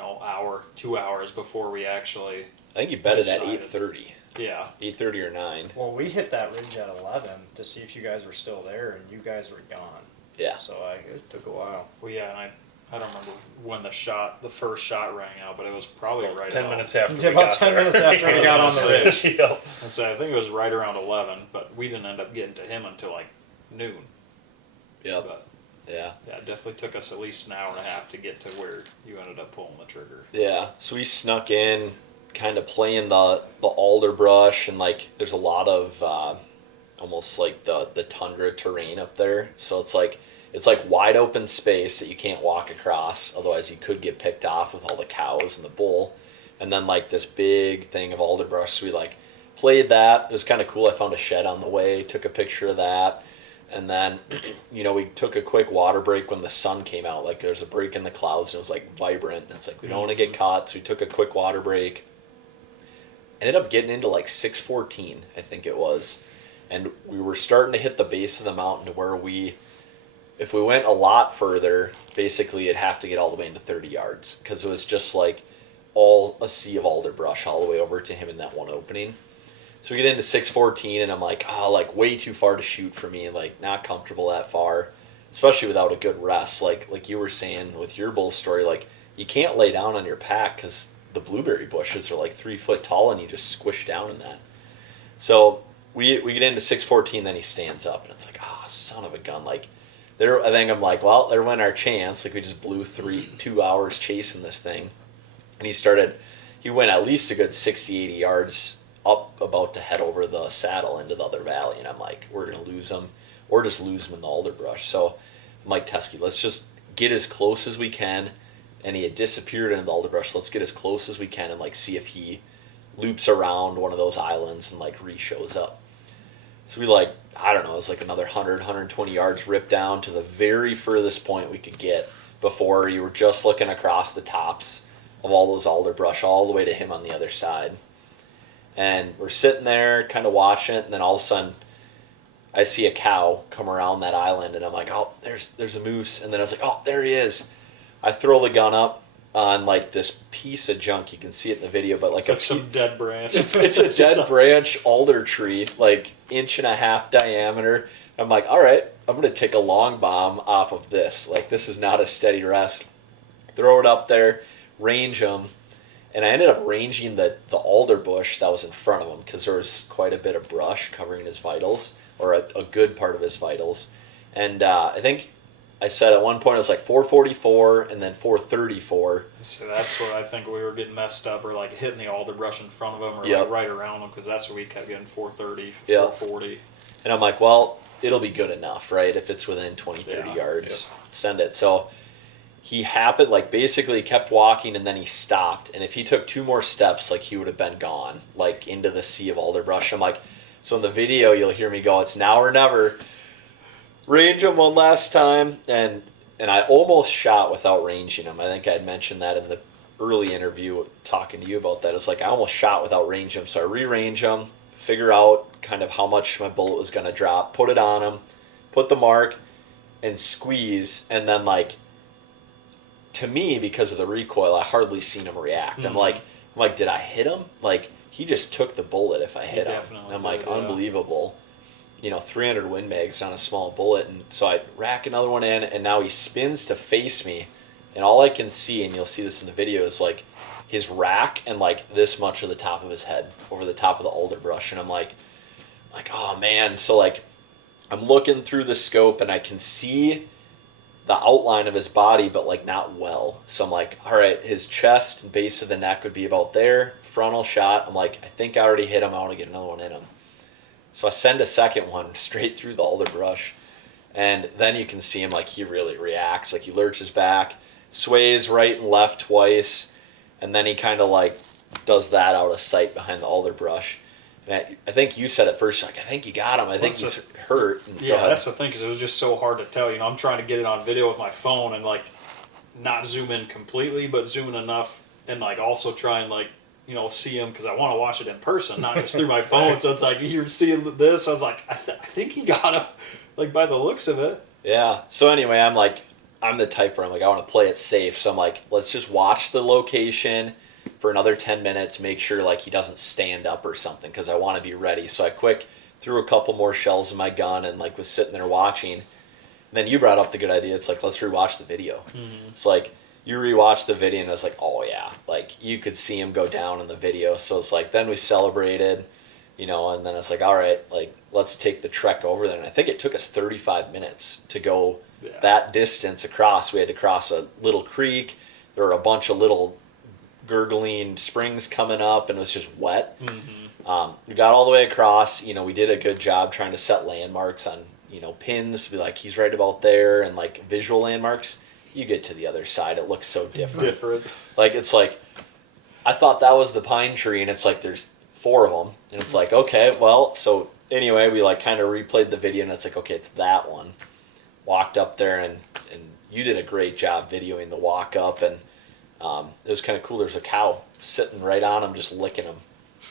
hour, 2 hours before we actually. I think you bedded at decided. 8:30. Yeah. 8:30 or 9. Well, we hit that ridge at 11 to see if you guys were still there, and you guys were gone. Yeah. So it took a while. Well, yeah, and I don't remember when the first shot rang out, but it was probably right 10 about, minutes after Yeah, we about got 10 there. minutes after we got on the ridge. Yep. And so I think it was right around 11, but we didn't end up getting to him until like noon. Yep. But Yeah. yeah, it definitely took us at least an hour and a half to get to where you ended up pulling the trigger. Yeah. So we snuck in, kind of playing the alder brush, and like there's a lot of almost like the tundra terrain up there. So it's like wide open space that you can't walk across, otherwise you could get picked off with all the cows and the bull. And then like this big thing of alder brush, so we like played that. It was kind of cool. I found a shed on the way, took a picture of that. And then, we took a quick water break when the sun came out. Like there's a break in the clouds and it was like vibrant. And it's like, we don't want to get caught. So we took a quick water break. Ended up getting into like 6:14, I think it was. And we were starting to hit the base of the mountain to where if we went a lot further, basically it'd have to get all the way into 30 yards. Because it was just like all a sea of alder brush all the way over to him in that one opening. So we get into 6:14 and I'm like, like way too far to shoot for me, like not comfortable that far, especially without a good rest. Like you were saying with your bull story, like you can't lay down on your pack because the blueberry bushes are like 3 foot tall and you just squish down in that. So we get into 6:14, then he stands up and it's like, son of a gun. Like I think I'm like, well, there went our chance. Like we just blew 2 hours chasing this thing. And he went at least a good 60, 80 yards up, about to head over the saddle into the other valley, and I'm like, we're gonna lose him or just lose him in the alder brush. So I'm like, Teskey, let's just get as close as we can. And he had disappeared into the alder brush. Let's get as close as we can and like see if he loops around one of those islands and like re-shows up. So we it was like another 100, 120 yards ripped down to the very furthest point we could get before you were just looking across the tops of all those alder brush all the way to him on the other side. And we're sitting there kind of watching it, and then all of a sudden I see a cow come around that island, and I'm like, there's a moose. And then I was like, there he is. I throw the gun up on like this piece of junk. You can see it in the video, but like It's like some dead branch. It's a dead branch alder tree, like 1.5 inch diameter. I'm like, all right, I'm going to take a long bomb off of this. Like this is not a steady rest. Throw it up there, range him. And I ended up ranging the alder bush that was in front of him because there was quite a bit of brush covering his vitals, or a good part of his vitals. And I think I said at one point it was like 444 and then 434. So that's where I think we were getting messed up, or like hitting the alder brush in front of him, or like right around him, because that's where we kept getting 430, 440. And I'm like, well, it'll be good enough, right? If it's within 20, 30 yards, send it. So he happened, like basically kept walking and then he stopped. And if he took 2 more steps, like he would have been gone, like into the sea of alder brush. I'm like, so in the video, you'll hear me go, it's now or never. Range him one last time. And I almost shot without ranging him. I think I'd mentioned that in the early interview talking to you about that. It's like I almost shot without ranging him. So I re-range him, figure out kind of how much my bullet was going to drop, put it on him, put the mark, and squeeze. And then like, to me, because of the recoil, I hardly seen him react. Mm-hmm. I'm like, did I hit him? Like, he just took the bullet if I hit him. Definitely I'm like, did, yeah. Unbelievable. 300 Win Mags on a small bullet. And so I rack another one in, and now he spins to face me. And all I can see, and you'll see this in the video, is like his rack and like this much of the top of his head over the top of the alder brush. And I'm like, oh man. So like, I'm looking through the scope and I can see the outline of his body, but like not well. So I'm like, all right, his chest and base of the neck would be about there. Frontal shot. I'm like, I think I already hit him. I want to get another one in him. So I send a second one straight through the alder brush. And then you can see him, like, he really reacts. Like, he lurches back, sways right and left twice, and then he kind of like does that out of sight behind the alder brush. And I think you said at first, like, I think you got him. I think he's hurt. And yeah, that's the thing, because it was just so hard to tell. I'm trying to get it on video with my phone and like not zoom in completely, but zoom in enough, and like also try and like, see him, because I want to watch it in person, not just through my phone. So it's like, you're seeing this. I was like, I think he got him, like by the looks of it. Yeah. So anyway, I'm the type where I'm like, I want to play it safe. So I'm like, let's just watch the location for another 10 minutes, make sure like he doesn't stand up or something, because I want to be ready. So I threw a couple more shells in my gun and like was sitting there watching. then you brought up the good idea. It's like, let's rewatch the video. It's like, you rewatch the video and it's like, oh yeah, like you could see him go down in the video. So it's like, then we celebrated, you know, and then it's like, all right, like let's take the trek over there. And I think it took us 35 minutes to go that distance across. We had to cross a little creek. There were a bunch of little gurgling springs coming up, and it was just wet. We got all the way across. You know, we did a good job trying to set landmarks on, you know, pins, be like, he's right about there, and like visual landmarks. You get to the other side, it looks so different. Like, it's like, I thought that was the pine tree, and it's like there's 4 of them, and it's like, okay, well, so anyway, we like kind of replayed the video, and it's like, okay, it's that one. Walked up there, and you did a great job videoing the walk up, and it was kind of cool. There's a cow sitting right on him, just licking him.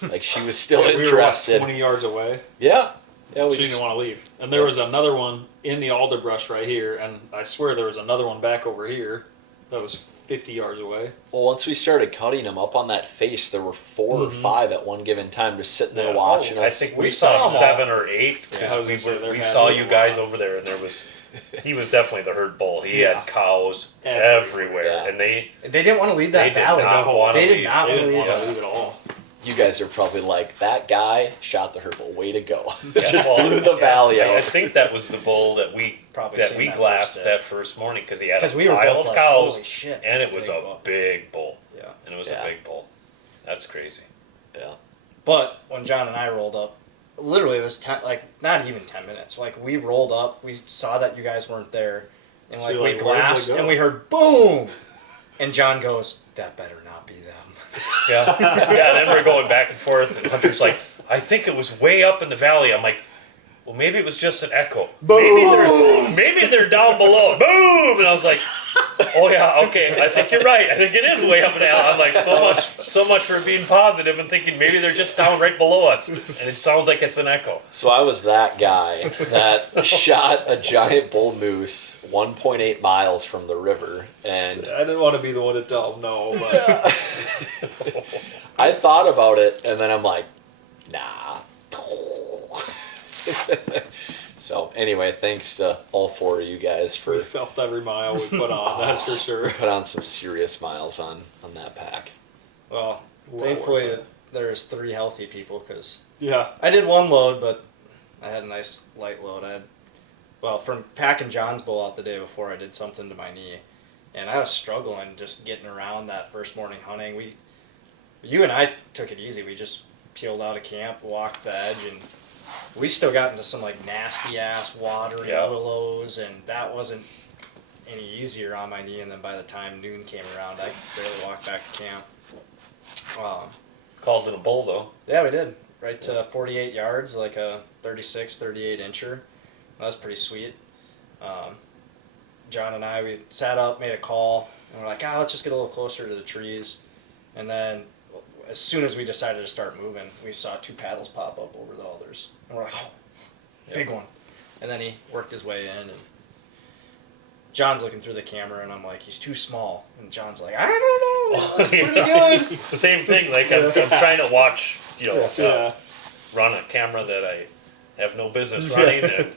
Like, she was still interested. We were 20 yards away. Yeah. Yeah, She didn't want to leave. And there was another one in the alderbrush right here, and I swear there was another one back over here that was 50 yards away. Well, once we started cutting them up on that face, there were 4 or 5 at one given time just sitting there watching us. I think we saw 7 or 8 Yeah, because we saw you guys over there, and he was definitely the herd bull. He had cows everywhere, and they didn't want to leave that valley. They did not want to leave at all. You guys are probably like, that guy shot the herd bull. Way to go! Just blew the valley out. I think that was the bull that we glassed that first morning because he had a pile of like, cows, holy shit, and it was a big bull. Yeah, and it was a big bull. That's crazy. Yeah. But when John and I rolled up, literally it was not even 10 minutes. Like, we rolled up, we saw that you guys weren't there, and So like you're we like, where'd they glassed, go? and we heard boom, and John goes, "That better not be them." Yeah, yeah. Then we're going back and forth, and Hunter's like, "I think it was way up in the valley." I'm like, "Well, maybe it was just an echo. Maybe they're down below." Boom! And I was like, "Oh yeah, okay. I think you're right. I think it is way up in the valley." I'm like, so much for being positive and thinking maybe they're just down right below us, and it sounds like it's an echo. So I was that guy that shot a giant bull moose 1.8 miles from the river, and I didn't want to be the one to tell him no, but I thought about it, and then I'm like, nah. So anyway, thanks to all 4 of you guys for we felt every mile we put on. That's for sure. put on some serious miles on that pack. Well, thankfully there's 3 healthy people, because I did 1 load, but I had a nice light load. From packing John's bull out the day before, I did something to my knee, and I was struggling just getting around that first morning hunting. You and I took it easy. We just peeled out of camp, walked the edge, and we still got into some like nasty ass watery willows, and that wasn't any easier on my knee. And then by the time noon came around, I barely walked back to camp. Called it a bull though. Yeah, we did. Right to 48 yards, like a 36, 38 incher. That was pretty sweet. John and I, we sat up, made a call, and we're like, let's just get a little closer to the trees. And then as soon as we decided to start moving, we saw 2 paddles pop up over the alders. And we're like, big one. And then he worked his way in, and John's looking through the camera, and I'm like, he's too small. And John's like, I don't know, it looks pretty good. It's the same thing. Like, I'm trying to watch, run a camera that I have no business running. And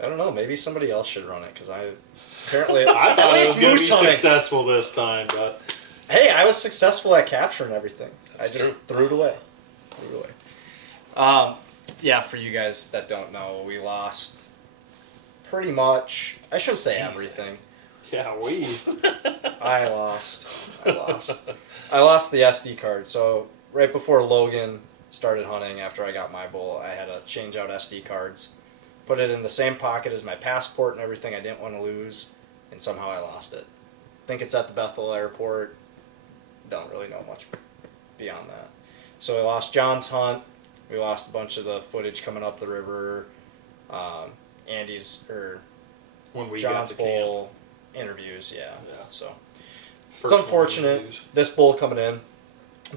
I don't know, maybe somebody else should run it, because apparently I thought at it was least going to moose be hunting. successful this time, but Hey, I was successful at capturing everything. I just threw it away. For you guys that don't know, we lost pretty much, I shouldn't say everything. I lost. I lost the SD card. So right before Logan started hunting, after I got my bull, I had to change out SD cards. Put it in the same pocket as my passport and everything I didn't want to lose, and somehow I lost it. Think it's at the Bethel airport. Don't really know much beyond that. So we lost John's hunt. We lost a bunch of the footage coming up the river. when we John's got to bull interviews. Yeah. So First it's unfortunate interviews. this bull coming in,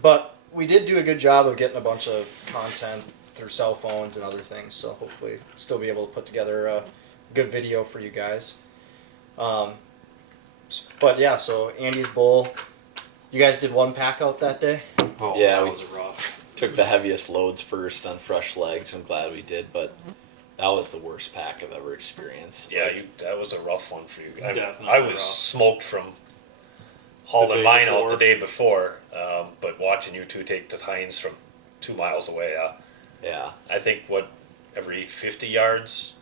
but we did do a good job of getting a bunch of content through cell phones and other things. So hopefully still be able to put together a good video for you guys. But yeah, so Andy's bull. You guys did 1 pack out that day? Oh, Yeah, that we- was rough. Took the heaviest loads first on fresh legs. I'm glad we did, but That was the worst pack I've ever experienced. Yeah, Like, that was a rough one for you. Definitely I was rough. smoked from The hauling day mine out before. the day before, but watching you two take the tines from 2 miles away, yeah. I think every 50 yards,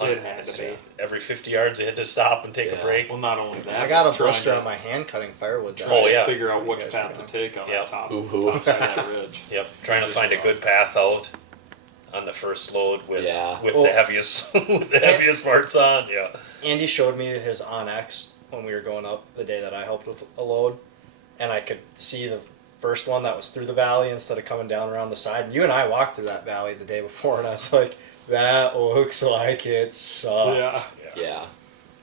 It had to be. every 50 yards you had to stop and take Yeah. a break. Well, not only that, I got a trying blister to- on my hand cutting firewood. trying that Oh, to day. yeah. figure out You which guys path were to doing. take on Yeah. that top Ooh. side of that ridge. Yep, trying to Just find a rough. good path out on the first load with Yeah. with Well- the heaviest with the heaviest parts on. Yeah, Andy showed me his Onyx when we were going up the day that I helped with a load, and I could see the first one that was through the valley instead of coming down around the side. And you and I walked through that valley the day before, and I was like, that looks like it sucked. Yeah. Yeah.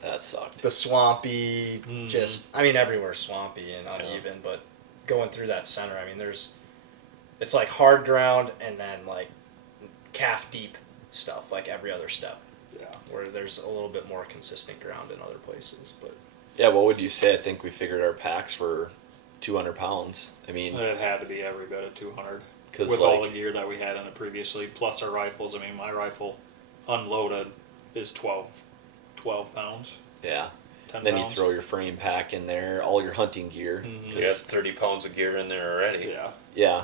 That sucked. The swampy, Mhm. just, I mean, everywhere's swampy and uneven, but going through that center, I mean, it's like hard ground and then like calf deep stuff, like every other step, Yeah. where there's a little bit more consistent ground in other places. But Yeah, what would you say? I think we figured our packs were 200 pounds. I mean, It had to be every bit of 200. 'Cause, With all like- the gear that we had in it previously, plus our rifles. I mean, my rifle unloaded is 12 pounds, yeah. 10 Then you pounds. throw your frame pack in there, all your hunting gear. Mhm. 'cause- you had 30 pounds of gear in there already. Yeah. Yeah.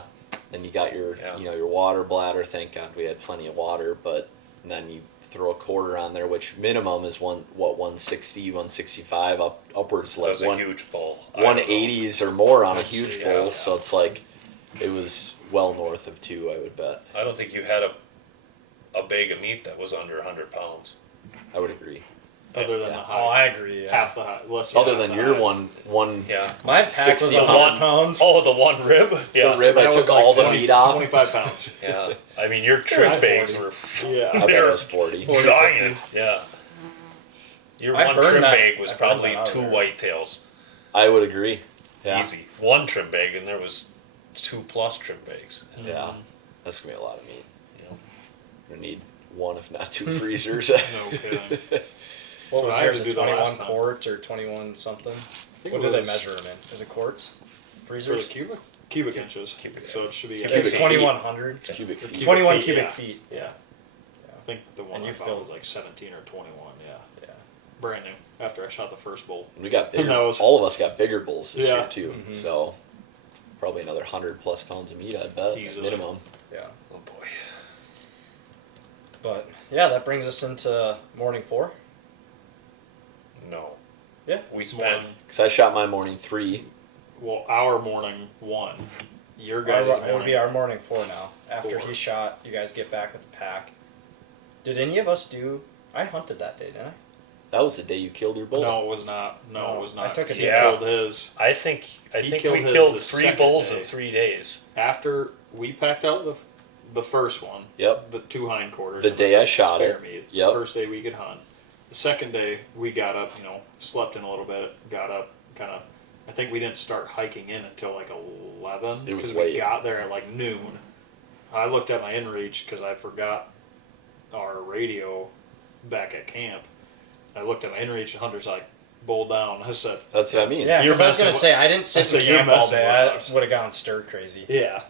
Then you got your, Yeah. your water bladder. Thank God we had plenty of water. But then you throw a quarter on there, which minimum is 160, 165, upwards That like was a huge bowl. I don't know. 180s or more on a That's- huge yeah. bowl. So it's like, it was well north of 2, I would bet. I don't think you had a bag of meat that was under 100 pounds. I would agree. Other than Yeah. the oh, I high. agree. Yeah. Half the high. Let's say Other half than the your high. one Yeah. My pack was 60 100 pound. pounds. Oh, the one rib. Yeah. the rib, I That took was like all the 20 meat off. 25 pounds. Yeah. I mean, your tris High bags 40. were Yeah. I bet it was 40. giant. Yeah. Your I one burned trim that- bag was I burned probably that out of 2 there. whitetails. I would agree. Yeah. Easy. One trim bag, and there was 2+ trim bags. Yeah. That's going to be a lot of meat. You know. We need one, if not 2 freezers. No kidding. What So was I had yours? to A do the 21 last time. quart or 21 something? think What it do they was- measure them in? Is it quarts? For the Freezers? cubic inches. Cubic, So it should be. Cubic It's feet. 2100. Cubic feet. 21 feet, cubic yeah. feet. Yeah. I think the one And I you found filled- was like 17 or 21. Yeah. Yeah. Brand new. After I shot the first bull. And we got bigger. That was- all of us got bigger bulls this Yeah. year too. Mhm. So probably another 100+ pounds of meat, I'd bet, Easily. minimum. Yeah. Oh boy. But yeah, that brings us into morning 4. No. Yeah. We spent. Morning. Because I shot my morning 3. Well, our morning 1. Your Our, guys' it would morning. be our morning 4 now. After 4. he shot, you guys get back with the pack. Did any of us do? I hunted that day, didn't I? That was the day you killed your bull. No, it was not. No, No, it was I not. took it He Yeah. killed his. I think He we killed his killed the 3 second bulls day. in 3 days. After we packed out the first one. Yep. The 2 hindquarters. The and day I shot spare it. meat. Yep. First day we could hunt. The second day we got up, slept in a little bit, got up, kind of. I think we didn't start hiking in until like 11. It was because we late. got there at like noon. I looked at my inReach because I forgot our radio back at camp. I looked at my inReach and Hunter's like, bull down. I said, That's what I mean. Yeah, You're because I was messing gonna with- say I didn't sit I said, in "You're camp all messing day. with I us." would have gone stir crazy. yeah.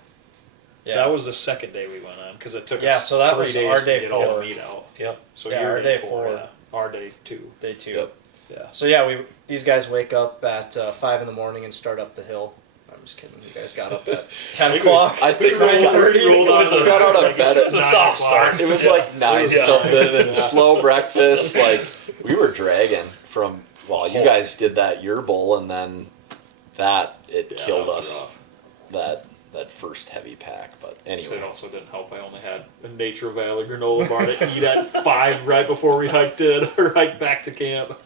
Yeah. That was the second day we went on because it took Yeah, us so that 3 was days our to day get all 4. the meat out. Yep. So Yeah, your our day day 4, 4. yeah. Our day 2. Day 2. Yep. Yeah. So yeah, these guys wake up at 5 in the morning and start up the hill. I'm just kidding. You guys got up at 10 o'clock. I think we got, 9:30. rolled It was out a- got out of like, bed It at was a 9 soft o'clock. start. It was like 9 Yeah. something and slow breakfast. Like we were dragging from. Well, you guys did that your bull, and then Yeah, killed that was us. rough. That first heavy pack. But So anyway, it also didn't help. I only had a Nature Valley granola bar to eat at 5 right before we hiked in or hiked back to camp.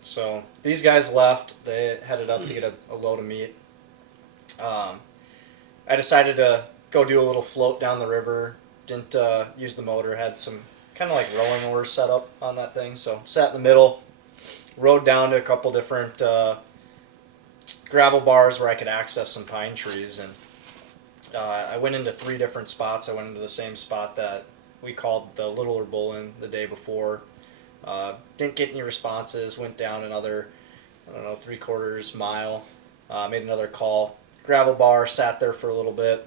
So these guys left. They headed up to get a load of meat. I decided to go do a little float down the river. Didn't use the motor. Had some kind of like rowing oars set up on that thing. So sat in the middle, rode down to a couple different gravel bars where I could access some pine trees, and I went into 3 different spots. I went into the same spot that we called the Littler Bull in the day before. Didn't get any responses. Went down another, 3/4 mile. Made another call. Gravel bar. Sat there for a little bit.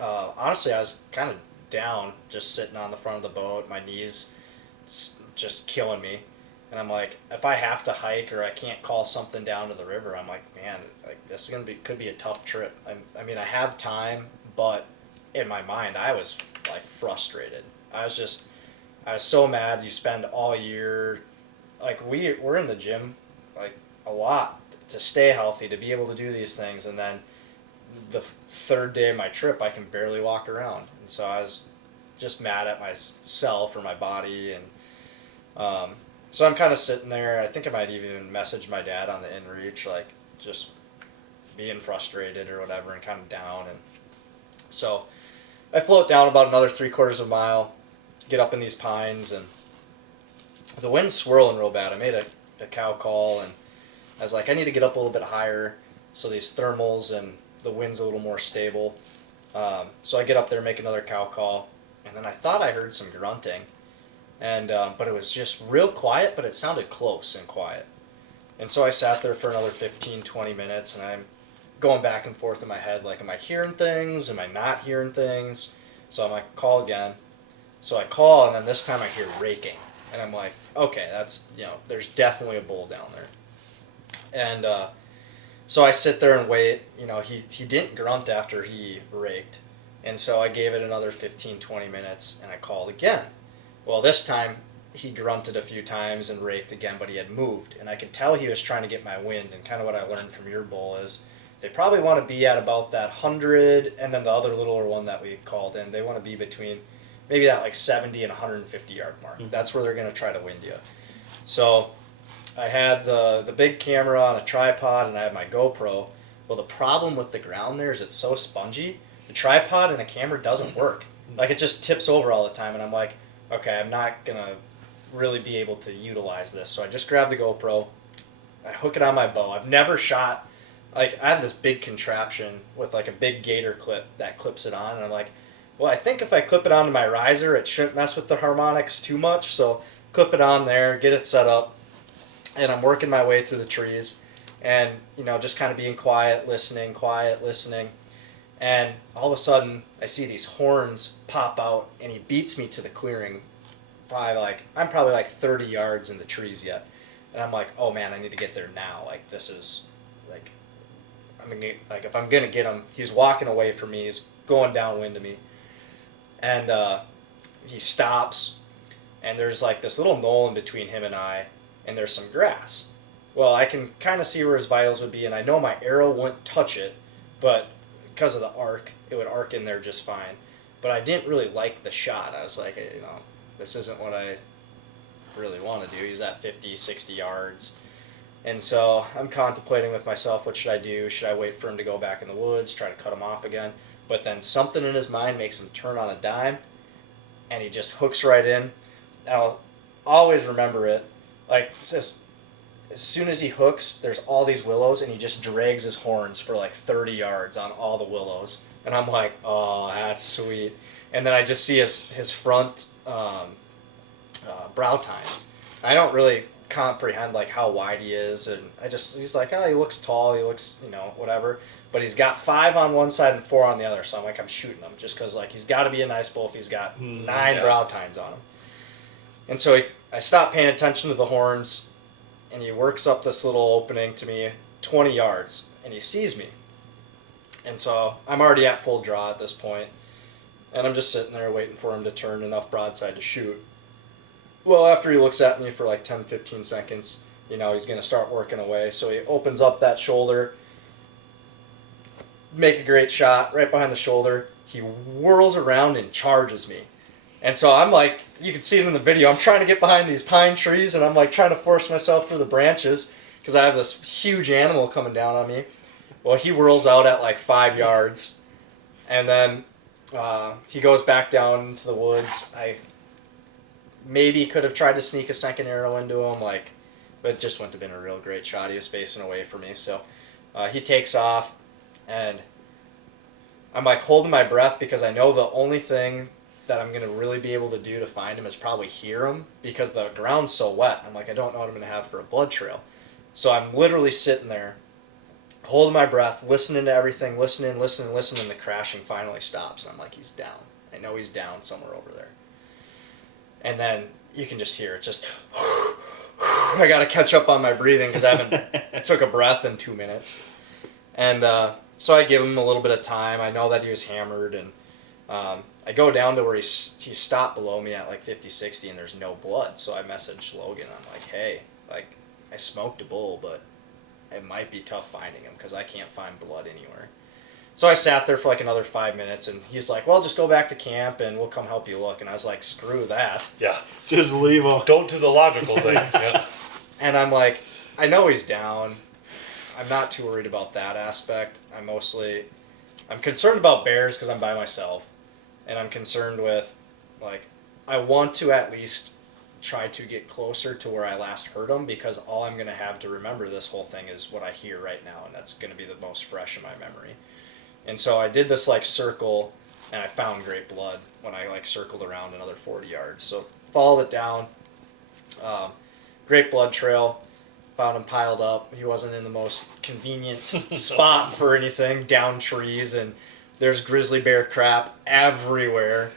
Honestly, I was kind of down, just sitting on the front of the boat, my knees just killing me. And I'm like, if I have to hike or I can't call something down to the river, I'm like, man, like this is could be a tough trip. I mean, I have time, but in my mind, I was like frustrated. I was so mad. You spend all year, like we're in the gym, like a lot to stay healthy, to be able to do these things, and then the third day of my trip, I can barely walk around, and so I was just mad at myself or my body, and so I'm kind of sitting there. I think I might even message my dad on the inReach, like just being frustrated or whatever, and kind of down. And so I float down about another 3/4 of a mile, get up in these pines, and the wind's swirling real bad. I made a cow call, and I was like, I need to get up a little bit higher so these thermals and the wind's a little more stable. So I get up there, make another cow call, and then I thought I heard some grunting. And but it was just real quiet, but it sounded close and quiet. And so I sat there for another 15-20 minutes, and I'm going back and forth in my head, like, am I hearing things? Am I not hearing things? So I'm like, call again. So I call, and then this time I hear raking. And I'm like, okay, that's, there's definitely a bull down there. And so I sit there and wait. He didn't grunt after he raked. And so I gave it another 15-20 minutes, and I called again. Well, this time he grunted a few times and raked again, but he had moved. And I could tell he was trying to get my wind. And kind of what I learned from your bull is they probably want to be at about that 100, and then the other littler one that we called in, they want to be between maybe that like 70 and 150 yard mark. Mm-hmm. That's where they're going to try to wind you. So I had the big camera on a tripod, and I had my GoPro. Well, the problem with the ground there is it's so spongy. The tripod and the camera doesn't work. Like, it just tips over all the time, and I'm like, okay, I'm not going to really be able to utilize this. So I just grabbed the GoPro. I hook it on my bow. I've never shot, like, I have this big contraption with, like, a big gator clip that clips it on. And I'm like, well, I think if I clip it onto my riser, it shouldn't mess with the harmonics too much. So clip it on there, get it set up. And I'm working my way through the trees and, just kind of being quiet, listening. And all of a sudden, I see these horns pop out, and he beats me to the clearing. I'm probably like 30 yards in the trees yet. And I'm like, oh man, I need to get there now. Like, this is, like, if I'm going to get him, he's walking away from me, he's going downwind of me. And he stops, and there's like this little knoll in between him and I, and there's some grass. Well, I can kind of see where his vitals would be, and I know my arrow wouldn't touch it, but because of the arc, it would arc in there just fine. But I didn't really like the shot. I was like, this isn't what I really want to do. He's at 50, 60 yards. And so I'm contemplating with myself, what should I do? Should I wait for him to go back in the woods, try to cut him off again? But then something in his mind makes him turn on a dime, and he just hooks right in. And I'll always remember it. Like, as soon as he hooks, there's all these willows, and he just drags his horns for like 30 yards on all the willows. And I'm like, oh, that's sweet. And then I just see his front brow tines. I don't really comprehend like how wide he is, and he's like, oh, he looks tall, he looks, whatever. But he's got 5 on one side and 4 on the other, so I'm like, I'm shooting him just because like he's got to be a nice bull if he's got 9 brow tines on him. And so I stopped paying attention to the horns, and he works up this little opening to me 20 yards, and he sees me. And so I'm already at full draw at this point, and I'm just sitting there waiting for him to turn enough broadside to shoot. Well, after he looks at me for like 10, 15 seconds, he's going to start working away. So he opens up that shoulder, make a great shot right behind the shoulder. He whirls around and charges me. And so I'm like, you can see it in the video, I'm trying to get behind these pine trees, and I'm like trying to force myself through the branches because I have this huge animal coming down on me. Well, he whirls out at like 5 yards, and then he goes back down into the woods. I maybe could have tried to sneak a second arrow into him, but it just wouldn't have been a real great shot. He was facing away from me. So he takes off, and I'm like holding my breath because I know the only thing that I'm going to really be able to do to find him is probably hear him because the ground's so wet. I'm like, I don't know what I'm going to have for a blood trail. So I'm literally sitting there, holding my breath, listening to everything, listening, and the crashing finally stops. And I'm like, he's down. I know he's down somewhere over there. And then you can just hear it just, I got to catch up on my breathing because I haven't took a breath in 2 minutes. And so I give him a little bit of time. I know that he was hammered, and I go down to where he stopped below me at like 50, 60, and there's no blood. So I messaged Logan. I'm like, hey, like, I smoked a bull, but it might be tough finding him because I can't find blood anywhere. So I sat there for like another 5 minutes, and he's like, well, just go back to camp and we'll come help you look. And I was like, screw that. Yeah. Just leave him. Don't do the logical thing. Yeah. And I'm like, I know he's down. I'm not too worried about that aspect. I'm concerned about bears because I'm by myself. And I'm concerned with, like, I want to at least try to get closer to where I last heard him, because all I'm going to have to remember this whole thing is what I hear right now, and that's going to be the most fresh in my memory. And so I did this like circle, and I found great blood when I like circled around another 40 yards. So followed it down, great blood trail, found him piled up. He wasn't in the most convenient spot for anything, down trees, and there's grizzly bear crap everywhere.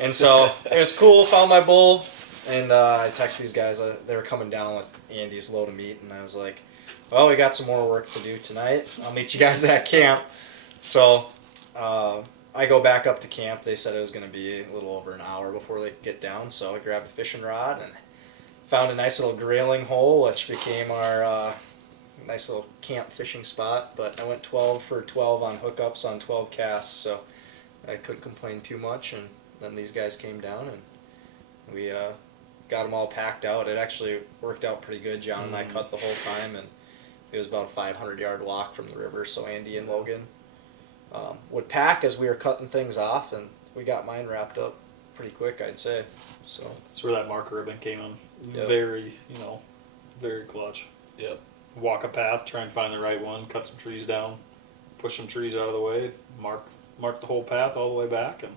And so it was cool, found my bull, and I texted these guys. They were coming down with Andy's load of meat, and I was like, well, we got some more work to do tonight. I'll meet you guys at camp. So I go back up to camp. They said it was going to be a little over an hour before they could get down, so I grabbed a fishing rod and found a nice little grayling hole, which became our nice little camp fishing spot. But I went 12 for 12 on hookups on 12 casts, so I couldn't complain too much. And then these guys came down, and we got them all packed out. It actually worked out pretty good. John and I cut the whole time, and it was about a 500-yard walk from the river, so Andy and Logan would pack as we were cutting things off, and we got mine wrapped up pretty quick, I'd say. So That's where that marker ribbon came in. Yep. Very, very clutch. Yep. Walk a path, try and find the right one, cut some trees down, push some trees out of the way, mark the whole path all the way back, and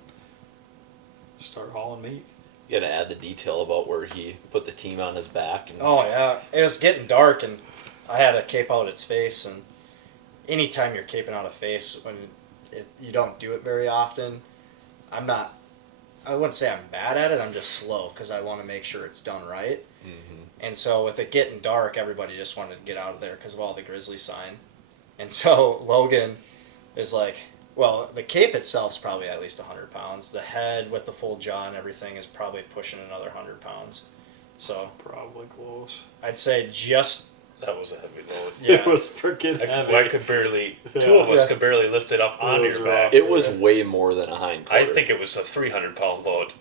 start hauling meat. You got to add the detail about where he put the team on his back. And oh yeah, it was getting dark, and I had to cape out its face. And anytime you're caping out a face, when you don't do it very often, I wouldn't say I'm bad at it. I'm just slow because I want to make sure it's done right. Mm-hmm. And so with it getting dark, everybody just wanted to get out of there because of all the grizzly sign. And so Logan is like, well, the cape itself's probably at least 100 pounds. The head with the full jaw and everything is probably pushing another 100 pounds. So Probably close. I'd say just, That was a heavy load. yeah. It was freaking heavy. I could barely, two of us could barely lift it up onto was your rough. back. It was way more than a hind I quarter. think it was a 300-pound load.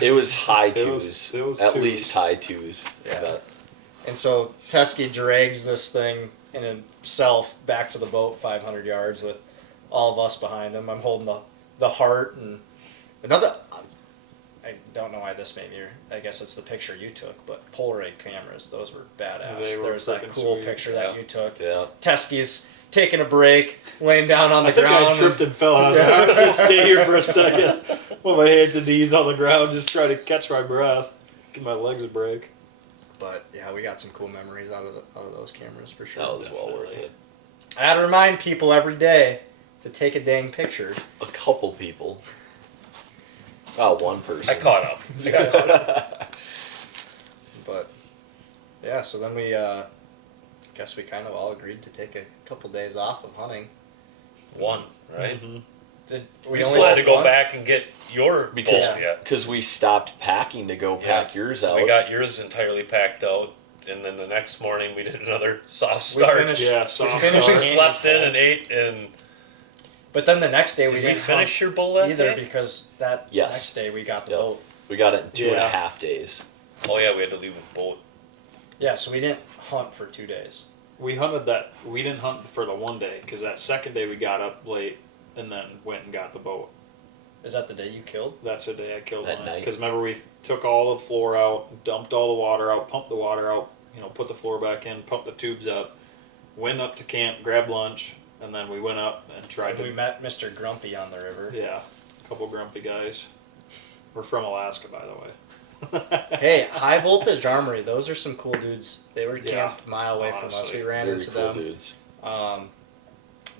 It was high It twos. was- it was at twos. least high twos. Yeah. But And so Teskey drags this thing in himself back to the boat 500 yards with all of us behind him. I'm holding the heart, and another, I don't know why this made me, I guess it's the picture you took, but Polaroid cameras, those were badass. They were There's that freaking cool sweet. picture that Yeah. you took. yeah, Teskey's taking a break, laying down on the I think ground. I tripped and fell. I was like, I'll just stay here for a second. With my hands and knees on the ground, just try to catch my breath. Give my legs a break. But yeah, we got some cool memories out of those cameras for sure. that was well worth Definitely. it. I had to remind people every day to take a dang picture. A couple people. Oh, one person. I caught up. I got caught up. But yeah, so then we guess we kind of all agreed to take a couple days off of hunting. One, right? Mm-hmm. Did We still had to took go one? back and get your Because bull yet. Because we stopped packing to go pack yours So out. we got yours entirely packed out, and then the next morning we did another soft We start. finished- Yeah, soft finished We Andy's slept in pack. and ate, and But then the next day we did we didn't finish hunt your bull that either day? because that Yes. next day we got the Yep. boat. We got it in 2.5 Yeah. days. Oh yeah, we had to leave with boat. Yeah, so we didn't hunt for 2 days. We hunted that. We didn't hunt for the one day because that second day we got up late and then went and got the boat. Is that the day you killed? That's the day I killed That mine. night? Because remember we took all the floor out, dumped all the water out, pumped the water out, put the floor back in, pumped the tubes up, went up to camp, grabbed lunch, and then we went up and tried And we to. met Mr. Grumpy on the river. Yeah, a couple grumpy guys. We're from Alaska, by the way. Hey, High Voltage Armory, those are some cool dudes. They were Yeah, camped a mile away from us. honestly, We ran Very into cool them. dudes.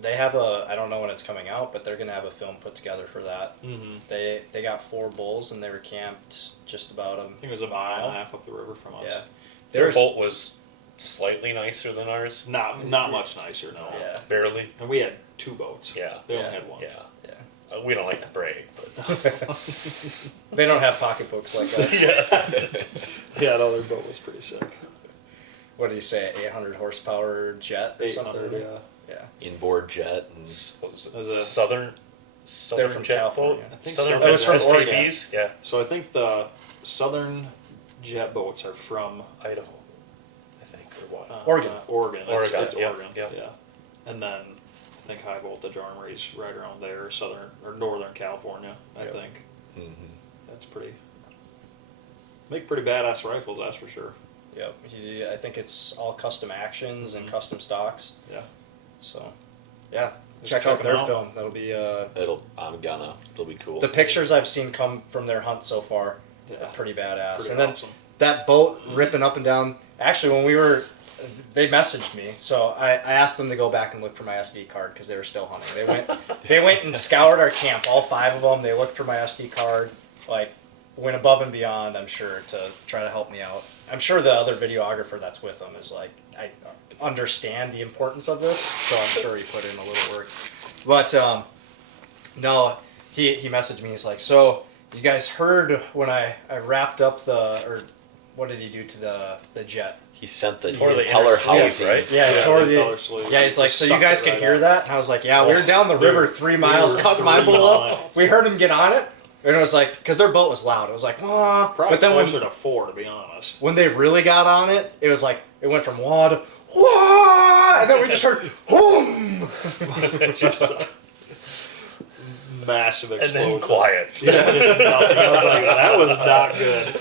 They have I don't know when it's coming out, but they're going to have a film put together for that. Mm-hmm. They got 4 bulls, and they were camped just about I think it was a mile and a half up the river from us. Yeah. Their boat was slightly nicer than ours. Not much nicer, no. Yeah. Barely. And we had 2 boats. Yeah. They Yeah. only had one. Yeah. Yeah. We don't like to brag, but They don't have pocketbooks like us. yes. Yeah, no, their boat was pretty sick. What do you say? 800 horsepower jet or 800, something? yeah. Yeah. Inboard jet and What was it? It was a- Southern They're from jet California. boat? I think Southern That was from SJBs? Yeah. So I think the southern jet boats are from Idaho, I think, or what? Oregon. Oregon. Oregon, It's yeah, Oregon. yeah. And then I think high voltage armories right around there, southern or northern California. I Yep. think mhm. that's make pretty badass rifles. That's for sure. Yep. I think it's all custom actions and custom stocks. Yeah. So, yeah. Just Check check out their 'em out. film. That'll be It'll be cool. the pictures I've seen come from their hunt so far. Yeah. Are pretty badass. Pretty and then awesome. that boat ripping up and down. Actually, when they messaged me, so I asked them to go back and look for my SD card because they were still hunting. They went and scoured our camp, all 5 of them. They looked for my SD card, like went above and beyond, I'm sure, to try to help me out. I'm sure the other videographer that's with them is like, I understand the importance of this, so I'm sure he put in a little work. But no, he messaged me. He's like, so you guys heard when I wrapped up or what did he do to the jet? He sent the Tore the impeller inner sleeve, housing. right? Yeah, he Yeah, tore the the. impeller sleeve. Yeah, he's like, so you Sucked guys it could right hear out. that? And I was like, yeah, we were down the river 3 miles, were cutting my 3 bull up. miles. We heard him get on it, and it was like, because their boat was loud. It was like, wah. Probably But then closer to 4, to be honest. when they really got on it, it was like, it went from wah to wah, and then we just heard, whoom. Just a massive And explosion. then quiet. Yeah, just nothing. I was like, that was not good.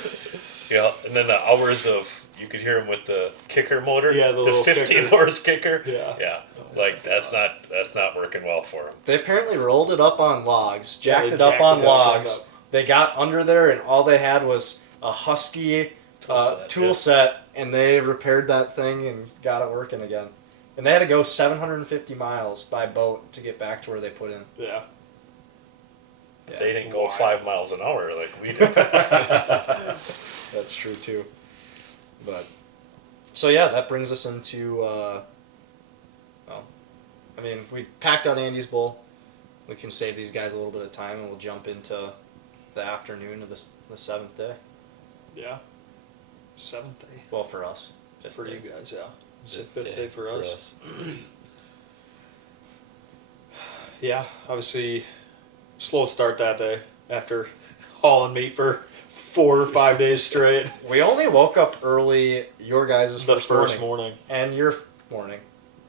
Yeah, and then the hours of you could hear him with the kicker motor. Yeah, the little 15 kicker. horse kicker. Yeah. Yeah. Like that's not working well for him. They apparently rolled it up on logs, Yeah, jacked they it up jacked on it up, logs. up. They got under there, and all they had was a Husky tool set, and they repaired that thing and got it working again. And they had to go 750 miles by boat to get back to where they put in. Yeah. Yeah. They didn't go Wild. 5 miles an hour like we did. That's true too. But so yeah, that brings us into. Well, I mean, we packed out Andy's bull. We can save these guys a little bit of time, and we'll jump into the afternoon of the 7th day. Yeah. 7th day. Well, for us, 5th For day. you guys, yeah. It's the 5th day for us. Yeah, obviously, slow start that day after hauling meat for 4 or 5 days straight. We only woke up early. Your guys' The first, first morning, morning. and your morning,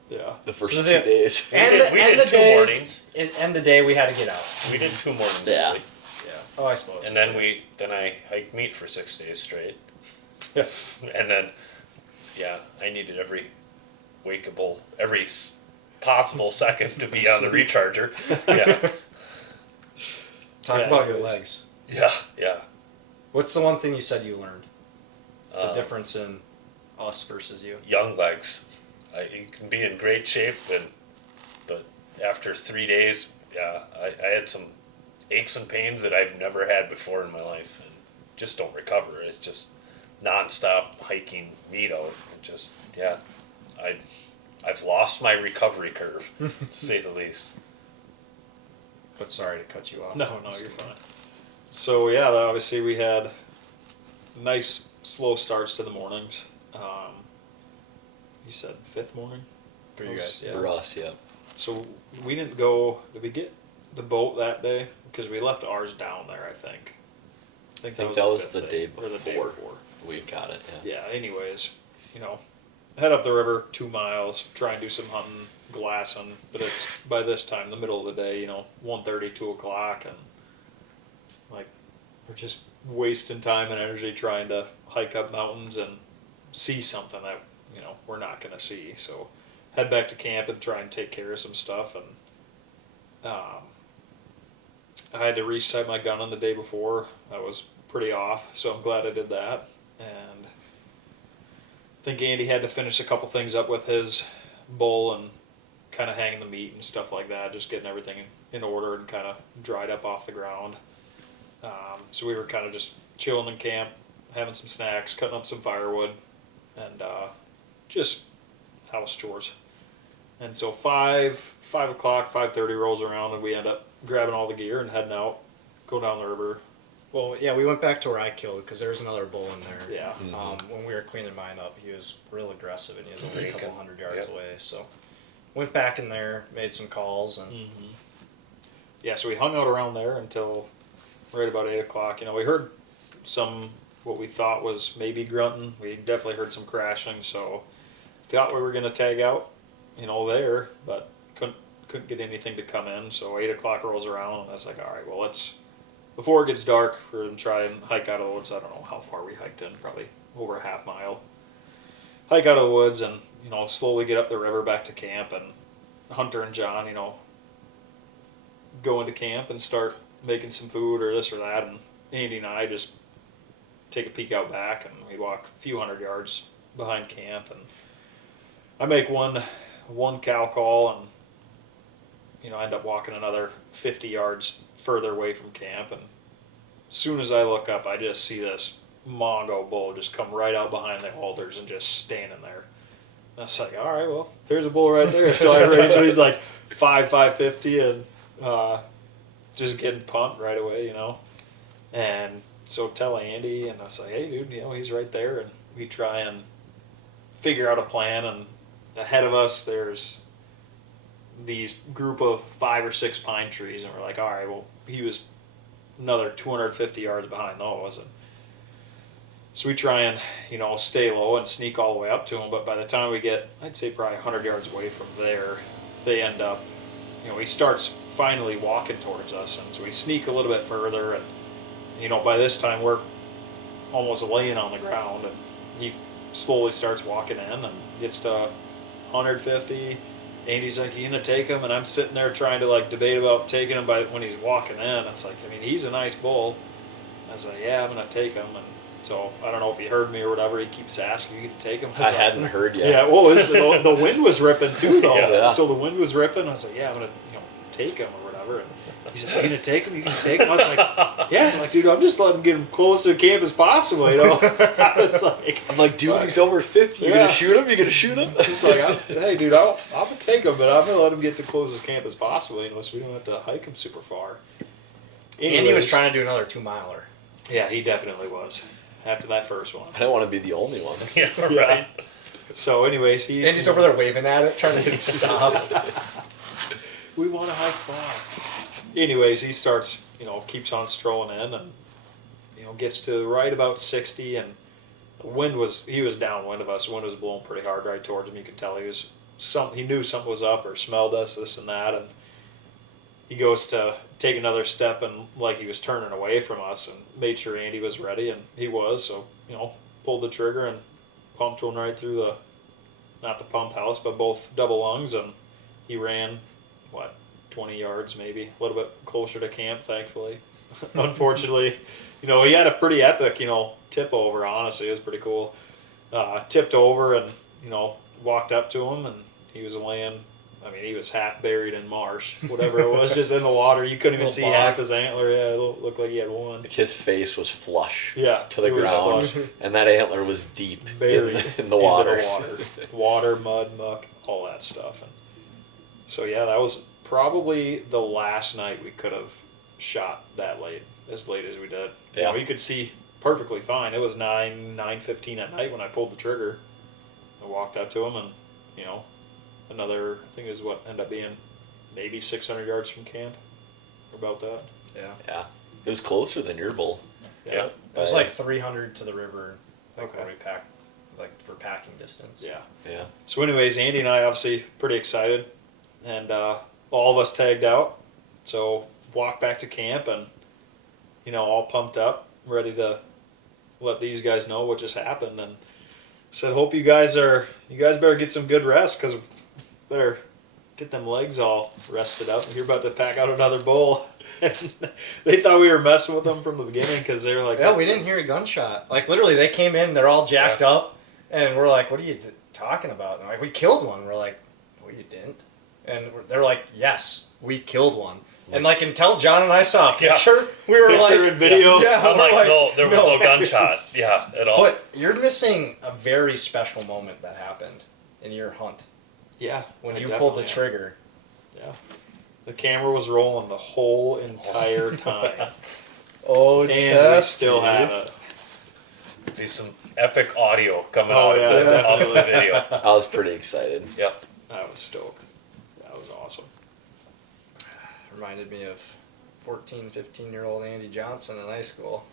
Yeah. The first So 2 they- days. and the, we and did the 2 day. mornings. And the day we had to get out. We did 2 mornings. Yeah. early. Yeah. Oh, I suppose. And then I hiked meat for 6 days straight. Yeah. And then, yeah, I needed every possible second to be on the recharger. Yeah, Talk Yeah, about your anyways. legs. yeah. What's the one thing you said you learned? The Um, difference in us versus you. Young legs. You can be in great shape, but after 3 days, yeah, I had some aches and pains that I've never had before in my life, and just don't recover. It's just nonstop hiking meat out. It just, yeah, I've lost my recovery curve, to say the least. But sorry to cut you off. No, you're fine. So, yeah, obviously we had nice, slow starts to the mornings. You said 5th morning? For you guys, yeah. For us, yeah. So we didn't go. Did we get the boat that day? Because we left ours down there, I think. I think that was fifth the day or the day before. before. We got it, yeah. Yeah. Anyways, head up the river 2 miles, try and do some hunting, glassing. But it's by this time, the middle of the day, 1:30, 2 o'clock, and like we're just wasting time and energy trying to hike up mountains and see something that we're not going to see. So head back to camp and try and take care of some stuff. And I had to reset my gun on the day before. I was pretty off, so I'm glad I did that. And I think Andy had to finish a couple things up with his bull, and kind of hanging the meat and stuff like that, just getting everything in order and kind of dried up off the ground. So we were kind of just chilling in camp, having some snacks, cutting up some firewood, and just house chores. And so 5 o'clock, 5:30 rolls around, and we end up grabbing all the gear and heading out, go down the river. Well, yeah, we went back to where I killed because there was another bull in there. Yeah. When we were cleaning mine up, he was real aggressive and he was only a couple hundred yards Yep. away. So went back in there, made some calls, and Yeah, so we hung out around there until right about 8 o'clock. You know, we heard some, what we thought was maybe grunting. We definitely heard some crashing, so thought we were going to tag out, you know, there, but couldn't get anything to come in. So 8 o'clock rolls around, and I was like, all right, well, before it gets dark, we're going to try and hike out of the woods. I don't know how far we hiked in, probably over a half mile. Hike out of the woods and, you know, slowly get up the river back to camp. And Hunter and John, you know, go into camp and start making some food or this or that. And Andy and I just take a peek out back, and we walk a few hundred yards behind camp. And I make one cow call and, you know, I end up walking another 50 yards further away from camp, and as soon as I look up, I just see this mongo bull just come right out behind the alders and just standing there. And I was like, all right, well, there's a bull right there. So I range him. He's like 550, and just getting pumped right away, you know. And so tell Andy, and I was like, hey, dude, you know, he's right there, and we try and figure out a plan. And ahead of us, there's these group of 5 or 6 pine trees, and we're like, all right, well, he was another 250 yards behind those, and so we try and, you know, stay low and sneak all the way up to him. But by the time we get, I'd say probably 100 yards away from there, they end up, you know, he starts finally walking towards us, and so we sneak a little bit further, and, you know, by this time we're almost laying on the ground, and he slowly starts walking in and gets to 150. Andy's like, you gonna take him? And I'm sitting there trying to like debate about taking him by when he's walking in. It's like, I mean, he's a nice bull. I was like, yeah, I'm gonna take him. And so I don't know if he heard me or whatever. He keeps asking, you can take him. I hadn't heard yet. Yeah, well, the wind was ripping too, though. Yeah. So the wind was ripping. I was like, yeah, I'm gonna, you know, take him or whatever. And he's like, you gonna take him? You can take him. I was like, yeah. It's like, dude, I'm just letting him get him close to the camp as possible, you know. It's like, I'm like, dude, he's over 50. You Yeah. gonna shoot him? You gonna shoot him? it's like, hey, dude, I'm gonna take him, but I'm gonna let him get to closest camp as possible, you know, so we don't have to hike him super far. Andy was Anyways, trying to do another 2-miler. Yeah, he definitely was after that first one. I don't want to be the only one. Yeah, Yeah. right. So, anyways, Andy's over there waving at it, trying to get it to stop. We want to hike far. Anyways, he starts, you know, keeps on strolling in, and, you know, gets to right about 60, and the wind he was downwind of us. The wind was blowing pretty hard right towards him. You could tell he knew something was up or smelled us, this and that, and he goes to take another step, and like he was turning away from us, and made sure Andy was ready, and he was. So, you know, pulled the trigger and pumped one right through not the pump house, but both double lungs, and he ran 20 yards maybe, a little bit closer to camp, thankfully. Unfortunately, you know, he had a pretty epic, you know, tip over. Honestly, it was pretty cool. Tipped over and, you know, walked up to him, and he was laying. I mean, he was half buried in marsh, whatever it was, just in the water. You couldn't even see half his antler. Yeah, it looked like he had one. Like his face was flush it to the was ground, flush. and that antler was deep Buried in the water. into the water, mud, muck, all that stuff. And so yeah, that was probably the last night we could have shot that late, as late as we did. You Yeah. know, you could see perfectly fine. It was 9:15 at night when I pulled the trigger. I walked up to him, and, you know, another, I think it was what ended up being maybe 600 yards from camp, or about that. Yeah, it was closer than your bull. Yeah. It was like 300 to the river, like Okay. where we packed, like for packing distance. Yeah. Yeah. So anyways, Andy and I obviously pretty excited, and all of us tagged out. So walked back to camp, and, you know, all pumped up, ready to let these guys know what just happened, and said, hope you guys better get some good rest, because better get them legs all rested up. You're about to pack out another bull. They thought we were messing with them from the beginning, because they were like, Yeah, we didn't hear a gunshot. Like literally, they came in, they're all jacked up, and we're like, "What are you talking about?" And like, we killed one. We're like, "Well, you didn't." And they're like, yes, we killed one. And like until John and I saw a Yeah. picture, we were Picture like, and video. yeah, I'm we're like, no, there was no gunshot. Yeah, at all. But you're missing a very special moment that happened in your hunt Yeah. when I you pulled the definitely am. trigger. Yeah. The camera was rolling the whole entire time. Oh, And we test, still dude. have it. Be some epic audio coming Oh, out yeah, of the definitely. video. I was pretty excited. Yep. I was stoked. That was awesome. Reminded me of 14, 15-year-old Andy Johnson in high school.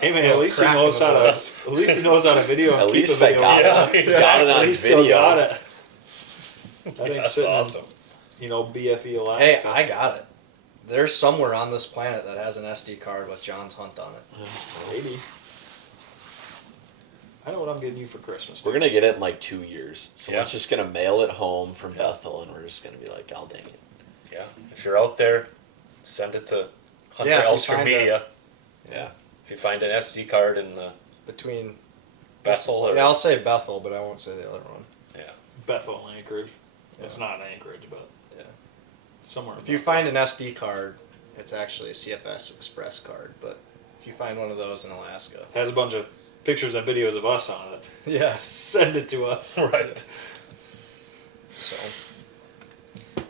Hey man, Little at least he crack knows in the how to. voice. At least he knows how to video. And At keep least a I video. got Yeah, it. exactly. Got it At on least still video. got it. That Yeah, thing's that's sitting awesome. in, BFE Alaska. Hey, I got it. There's somewhere on this planet that has an SD card with John's hunt on it. Maybe. I know what I'm getting you for Christmas. We're gonna get it in like 2 years. Someone's Yeah. just gonna mail it home from Bethel, and we're just gonna be like, "Oh dang it!" Yeah. If you're out there, send it to Hunter Yeah, if you Ellstrom find Media. Yeah. If you find an SD card in the Between Bethel or yeah, I'll say Bethel, but I won't say the other one. Bethel and Anchorage. It's Yeah. not in Anchorage, but Yeah. somewhere. in If you Bethel. find an SD card, it's actually a CFS Express card. But if you find one of those in Alaska, has a bunch of pictures and videos of us on it, yes. send it to us. right. So,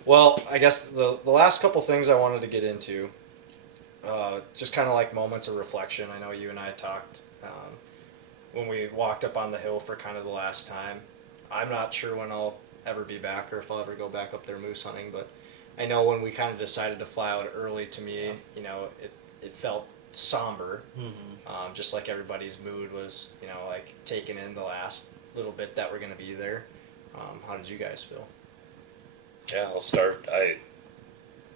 well, I guess the last couple things I wanted to get into, just kind of like moments of reflection. I know you and I talked when we walked up on the hill for kind of the last time. I'm not sure when I'll ever be back or if I'll ever go back up there moose hunting, but I know when we kind of decided to fly out early, to me, it felt somber. Mm-hmm. Just like everybody's mood was, like taking in the last little bit that we're going to be there. How did you guys feel? Yeah, I'll start. I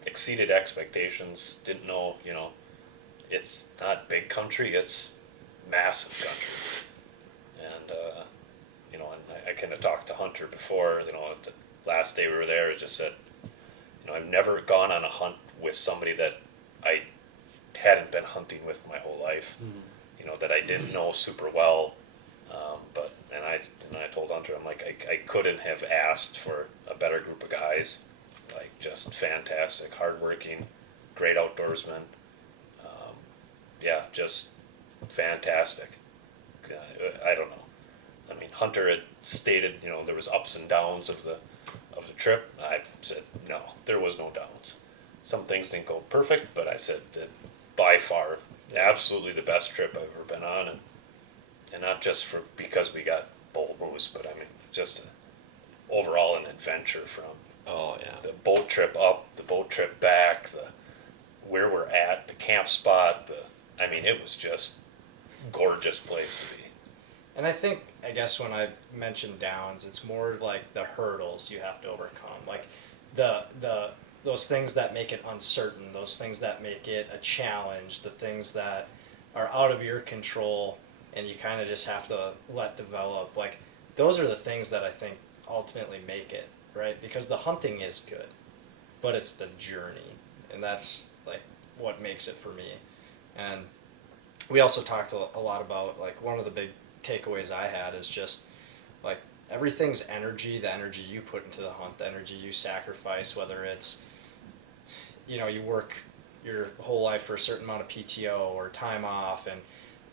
exceeded expectations. Didn't know, it's not big country, it's massive country. And, and I kind of talked to Hunter before, the last day we were there, I just said, I've never gone on a hunt with somebody that I hadn't been hunting with my whole life, that I didn't know super well. And I told Hunter, I'm like, I couldn't have asked for a better group of guys, like just fantastic, hardworking, great outdoorsmen. Just fantastic. I don't know. I mean, Hunter had stated, there was ups and downs of the trip. I said no, there was no downs. Some things didn't go perfect, but I said that by far, absolutely the best trip I've ever been on, and not just because we got bull moose, but I mean just overall an adventure from Oh yeah. the boat trip up, the boat trip back, where we're at, the camp spot. I mean, it was just gorgeous place to be. And I guess when I mentioned downs, it's more like the hurdles you have to overcome, like those things that make it uncertain, those things that make it a challenge, the things that are out of your control, and you kind of just have to let develop. Like those are the things that I think ultimately make it, right? Because the hunting is good, but it's the journey, and that's like what makes it for me. And we also talked a lot about, like, one of the big takeaways I had is just like everything's energy, the energy you put into the hunt, the energy you sacrifice, whether it's you work your whole life for a certain amount of PTO or time off, and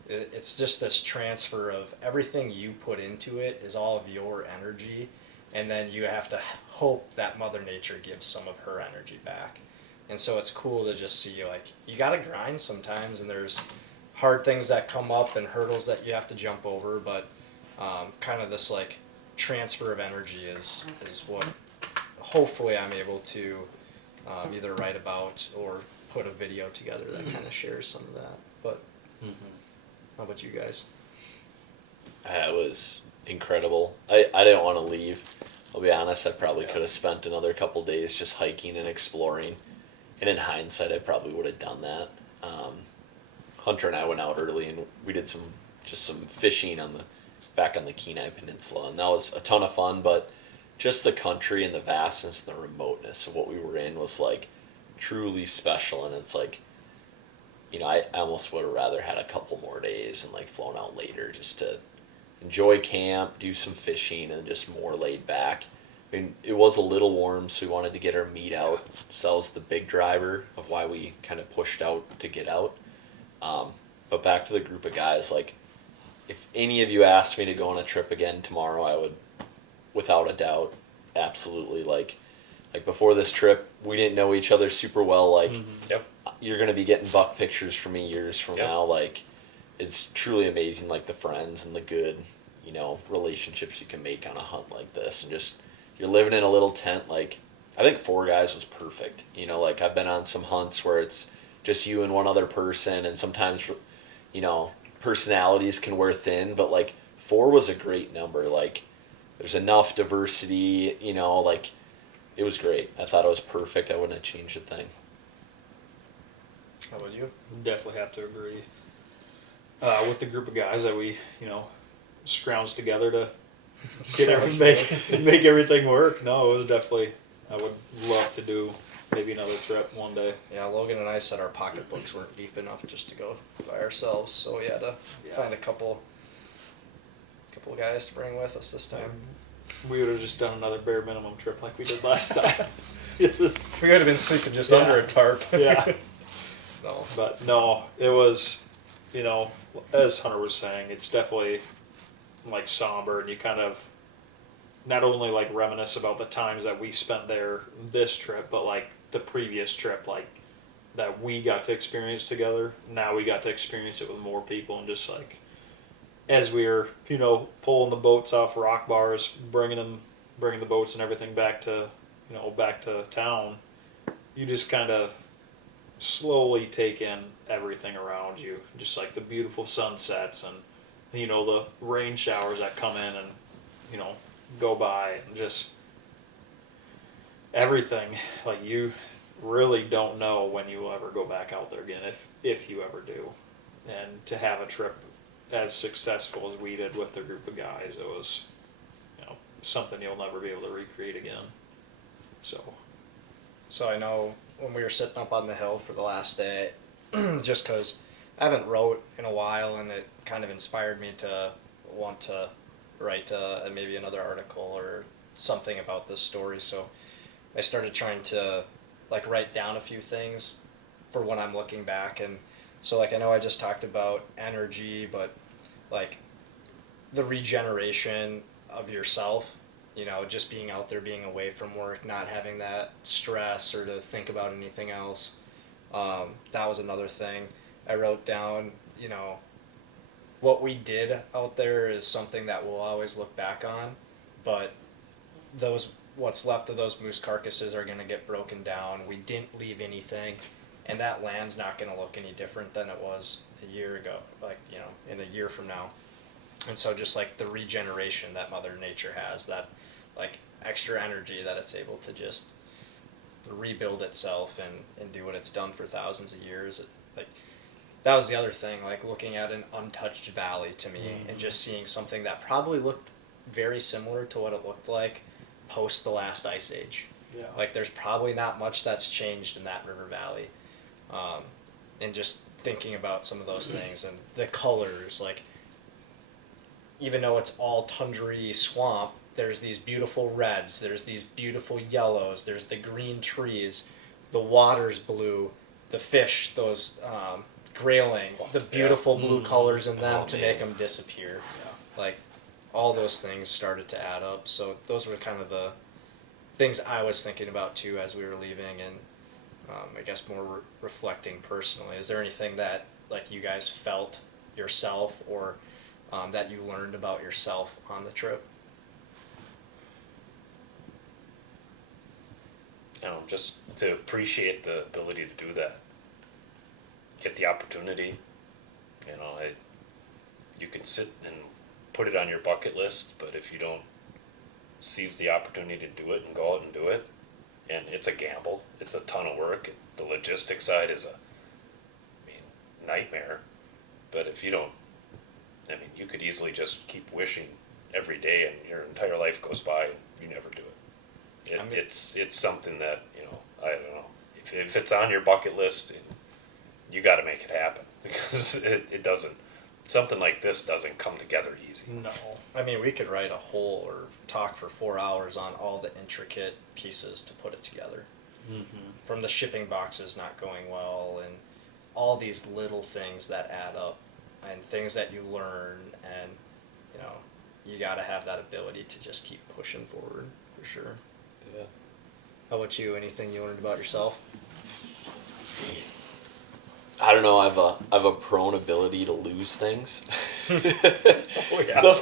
it's just this transfer of everything you put into it is all of your energy, and then you have to hope that Mother Nature gives some of her energy back. And so it's cool to just see, like, you gotta grind sometimes, and there's hard things that come up and hurdles that you have to jump over, but kind of this like transfer of energy is what hopefully I'm able to either write about or put a video together that kind of shares some of that. But how about you guys? It was incredible. I didn't want to leave. I'll be honest, I probably could have spent another couple days just hiking and exploring. And in hindsight, I probably would have done that. Hunter and I went out early and we did some fishing back on the Kenai Peninsula, and that was a ton of fun. But just the country and the vastness and the remoteness of what we were in was like truly special. And it's like, I almost would have rather had a couple more days and like flown out later just to enjoy camp, do some fishing, and just more laid back. I mean, it was a little warm, so we wanted to get our meat out. So that was the big driver of why we kind of pushed out to get out. But back to the group of guys, like, if any of you asked me to go on a trip again tomorrow, I would, without a doubt, absolutely. Like before this trip, we didn't know each other super well. Like, Yep. you're gonna be getting buck pictures from me years from Yep. now. Like, it's truly amazing, like the friends and the good, relationships you can make on a hunt like this, and just you're living in a little tent. Like, I think 4 guys was perfect. Like I've been on some hunts where it's just you and one other person, and sometimes, personalities can wear thin, but like 4 was a great number. Like, there's enough diversity. Like, it was great. I thought it was perfect. I wouldn't have changed a thing. How about you? Definitely have to agree. With the group of guys that we, scrounged together to make everything work. No, it was definitely. I would love to do maybe another trip one day. Yeah, Logan and I said our pocketbooks weren't deep enough just to go by ourselves, so we had to find a couple guys to bring with us this time. We would have just done another bare minimum trip like we did last time. Yes. We could have been sleeping just under a tarp. Yeah. No. But no, it was, as Hunter was saying, it's definitely like somber, and you kind of not only like reminisce about the times that we spent there this trip, but like the previous trip, like that we got to experience together. Now we got to experience it with more people, and just like as we were, pulling the boats off rock bars, bringing the boats and everything back to town, you just kind of slowly take in everything around you, just like the beautiful sunsets and the rain showers that come in and go by, and just everything. Like, you really don't know when you will ever go back out there again, if you ever do. And to have a trip as successful as we did with the group of guys, it was something you'll never be able to recreate again. So I know when we were sitting up on the hill for the last day, just because I haven't wrote in a while, and it kind of inspired me to want to write maybe another article or something about this story. So I started trying to like write down a few things for when I'm looking back. And so like I know I just talked about energy, but like the regeneration of yourself, just being out there, being away from work, not having that stress or to think about anything else. That was another thing. I wrote down, what we did out there is something that we'll always look back on, but what's left of those moose carcasses are going to get broken down. We didn't leave anything, and that land's not going to look any different than it was a year ago, like, in a year from now. And so just like the regeneration that Mother Nature has, that like extra energy that it's able to just rebuild itself and do what it's done for thousands of years. Like, that was the other thing, like looking at an untouched valley to me, and just seeing something that probably looked very similar to what it looked like post the last ice age. Yeah. Like, there's probably not much that's changed in that river valley. And just thinking about some of those things and the colors, like, even though it's all tundra swamp, there's these beautiful reds, there's these beautiful yellows, there's the green trees, the water's blue, the fish, those grayling, the beautiful blue colors in them to make them disappear. Yeah. Like, all those things started to add up. So those were kind of the things I was thinking about too as we were leaving, and I guess more reflecting personally. Is there anything that like you guys felt yourself, or that you learned about yourself on the trip? Just to appreciate the ability to do that, get the opportunity. You can sit and put it on your bucket list, but if you don't seize the opportunity to do it and go out and do it, and it's a gamble, it's a ton of work. The logistics side is nightmare. But if you don't, you could easily just keep wishing every day, and your entire life goes by and you never do it. It's something that, I don't know, if it's on your bucket list, you got to make it happen, because it doesn't something like this doesn't come together easy. No. I mean, we could write a whole or talk for 4 hours on all the intricate pieces to put it together. Mm-hmm. From the shipping boxes not going well and all these little things that add up and things that you learn, and you know, you got to have that ability to just keep pushing forward for sure. Yeah. How about you? Anything you learned about yourself? I don't know. I have a prone ability to lose things. Oh, yeah. The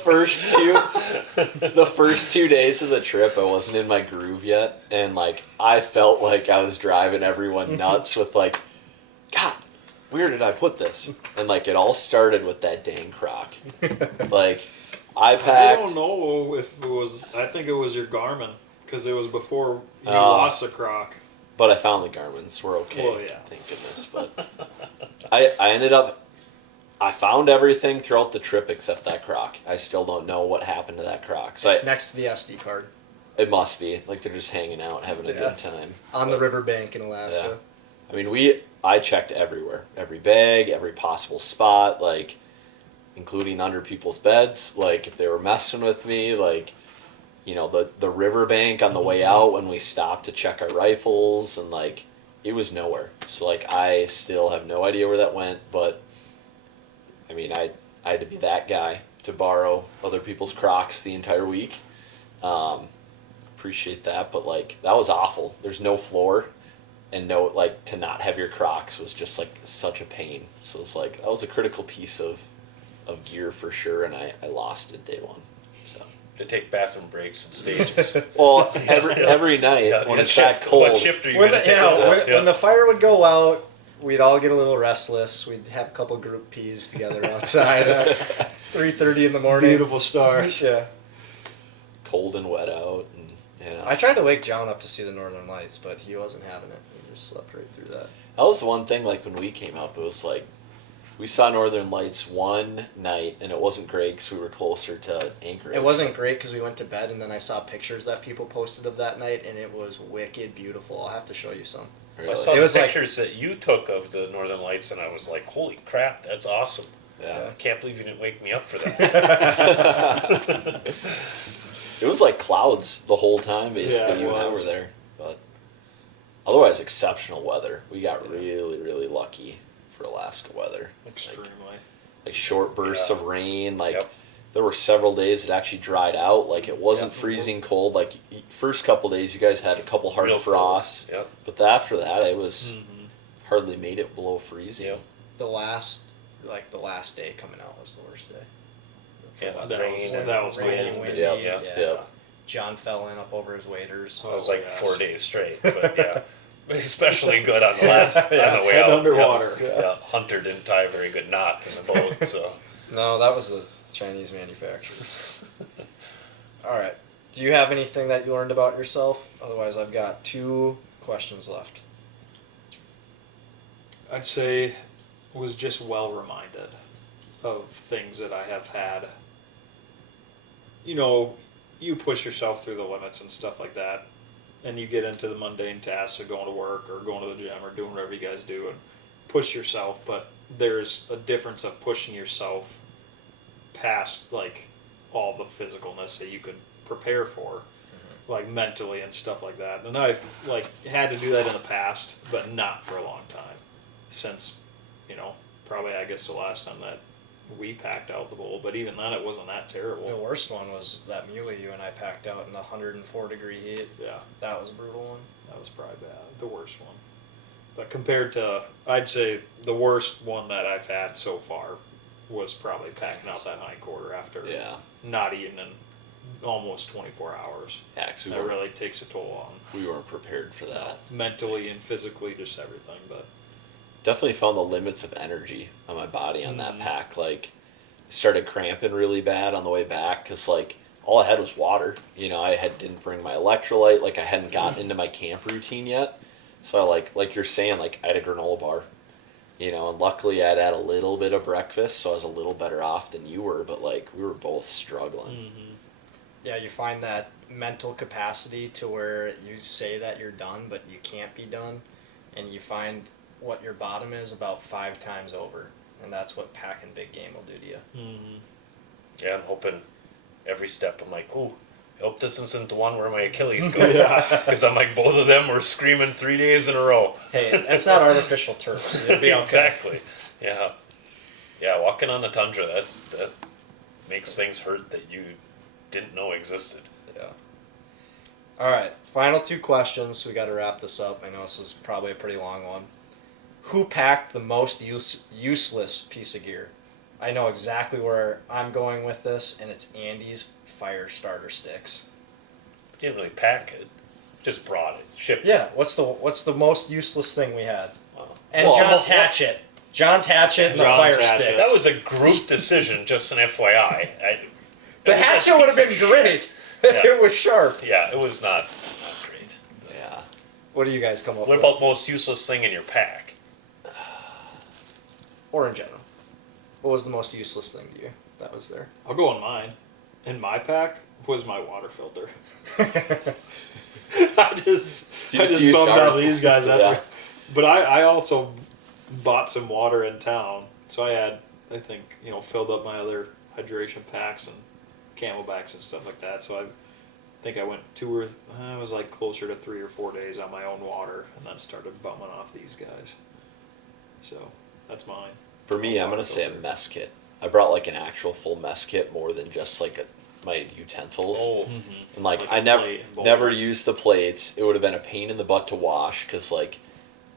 first 2 days of the trip, I wasn't in my groove yet, and like I felt like I was driving everyone nuts with like, God, where did I put this? And like it all started with that dang croc. Like I packed. I don't know if it was. I think it was your Garmin because it was before you Oh. lost the croc. But I found the Garmin's. We're okay. Well, yeah. Thank goodness. But I ended up. I found everything throughout the trip except that croc. I still don't know what happened to that croc. So It's next to the SD card it must be like they're just hanging out, having a Yeah. good time. on the riverbank in Alaska. I mean, I checked everywhere, every bag, every possible spot, like including under people's beds, like if they were messing with me, like you know the riverbank on the way out when we stopped to check our rifles, and like it was nowhere. So like I still have no idea where that went, but I mean I had to be that guy to borrow other people's Crocs the entire week. Appreciate that, but like that was awful. There's no floor, and no like to not have your Crocs was just like such a pain. So it's like that was a critical piece of gear for sure, and I lost it day one. So To take bathroom breaks in stages. well every night Yeah, when what it's shift- that cold. What shift are you When going the, to take? yeah, when the fire would go out, we'd all get a little restless. We'd have a couple group peas together outside at 3:30 in the morning. Beautiful stars. Yeah. Cold and wet out, and I tried to wake John up to see the Northern Lights, but he wasn't having it. He just slept right through that. that was the one thing. Like when we came up, it was like we saw Northern Lights one night, and it wasn't great because we were closer to Anchorage. It wasn't great because we went to bed, and then I saw pictures that people posted of that night, and it was wicked beautiful. I'll have to show you some. Really. I saw It the was like- pictures that you took of the Northern Lights, and I was like, "Holy crap, that's awesome!" Yeah. I can't believe you didn't wake me up for that. It was like clouds the whole time, basically. Yeah, it you and I were was. there, but otherwise, exceptional weather. We got really, really lucky for Alaska weather. Extremely. Like short bursts Yeah. of rain. Like Yep. there were several days it actually dried out. Like it wasn't Yep. freezing cold. Like first couple days, you guys had a couple hard Real cold. frosts, Yep. but after that, it was Mm-hmm. hardly made it below freezing. Yep. The last day coming out was the worst day. Yeah, For that weather. was- Rain, that was rain, cold. windy, Yep. yeah. Yep. John fell in up over his waders. It was like yes. 4 days straight, but yeah, especially good on the last on the way Head out. underwater. Yeah. Hunter didn't tie a very good knot in the boat, so No, that was the Chinese manufacturers. All right. Do you have anything that you learned about yourself? Otherwise, I've got 2 questions left. I'd say was just well reminded of things that I have had. You know, you push yourself through the limits and stuff like that, and you get into the mundane tasks of going to work or going to the gym or doing whatever you guys do and push yourself, but there's a difference of pushing yourself past like all the physicalness that you could prepare for, like mentally and stuff like that. And I've like had to do that in the past, but not for a long time. Since, you know, probably I guess the last time that we packed out the bowl, but even then it wasn't that The terrible. worst one was that muley you and I packed out in the 104-degree heat. Yeah, That was a brutal one. that was probably bad, the worst one. But compared to, I'd say the worst one that I've had so far was probably packing out that hind quarter after Yeah. not eating in almost 24 hours. Yeah, 'cause That really takes a toll on we weren't prepared for that. mentally and physically, just everything. But Definitely found the limits of energy on my body on that Mhm. pack. Like, I started cramping really bad on the way back because, like, all I had was water. You know, didn't bring my electrolyte. Like, I hadn't gotten into my camp routine yet. So, like you're saying, like, I had a granola bar. You know, and luckily I'd had a little bit of breakfast, so I was a little better off than you were. But, like, we were both struggling. Yeah, you find that mental capacity to where you say that you're done, but you can't be done. And you find what your bottom is about 5 times over. and that's what packing big game will do to you. Mm-hmm. Yeah, I'm hoping every step. I'm like, ooh, I hope this isn't the one where my Achilles goes. Because I'm like, both of them were screaming 3 days in a row. Hey, that's not artificial turf, so you'll be okay. Exactly. Yeah. Yeah, walking on the tundra, that makes things hurt that you didn't know existed. Yeah. All right, final 2 questions. We got to wrap this up. I know this is probably a pretty long one. Who packed the most useless piece of gear? I know exactly where I'm going with this, and it's Andy's fire starter sticks. Didn't really pack it, just brought it, shipped it. Yeah. What's the most useless thing we had? And Well, John's hatchet. John's hatchet and the John's fire hatchet. sticks. That was a group decision, just an FYI. The hatchet would have been great if Yeah. it was sharp. Yeah, it was not great. Yeah. What do you guys come up What with? about most useless thing in your pack? Or in general? What was the most useless thing to you that was there? I'll go on mine. In my pack was my water filter. I just just used bummed out ours. these guys after. Yeah. But I also bought some water in town, so I had, I think, filled up my other hydration packs and camelbacks and stuff like that. So I think I went I was like closer to 3 or 4 days on my own water, and then started bumming off these guys. So that's mine. For me, I'm gonna say a mess kit. I brought like an actual full mess kit more than just like my utensils. Oh, And like, Like I a plate and never bowls. used the plates. It would have been a pain in the butt to wash because like,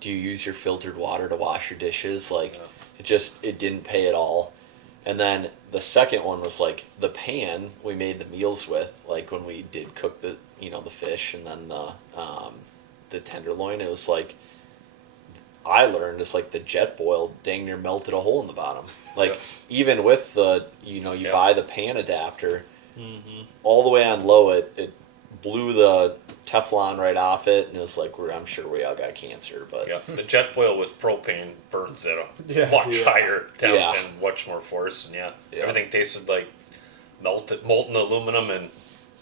do you use your filtered water to wash your dishes? Like, Yeah. it didn't pay at all. And then the second one was like the pan we made the meals with, like when we did cook the the fish and then the tenderloin. It was like, I learned it's like the jet boil dang near melted a hole in the bottom. Like Yeah. even with the you Yeah. buy the pan adapter, Mm-hmm. all the way on low, it blew the Teflon right off it, and it was like I'm sure we all got cancer. But yeah. The jet boil with propane burns at a Yeah. much Yeah. higher temp Yeah. and much more force, and Yeah. everything tasted like molten aluminum and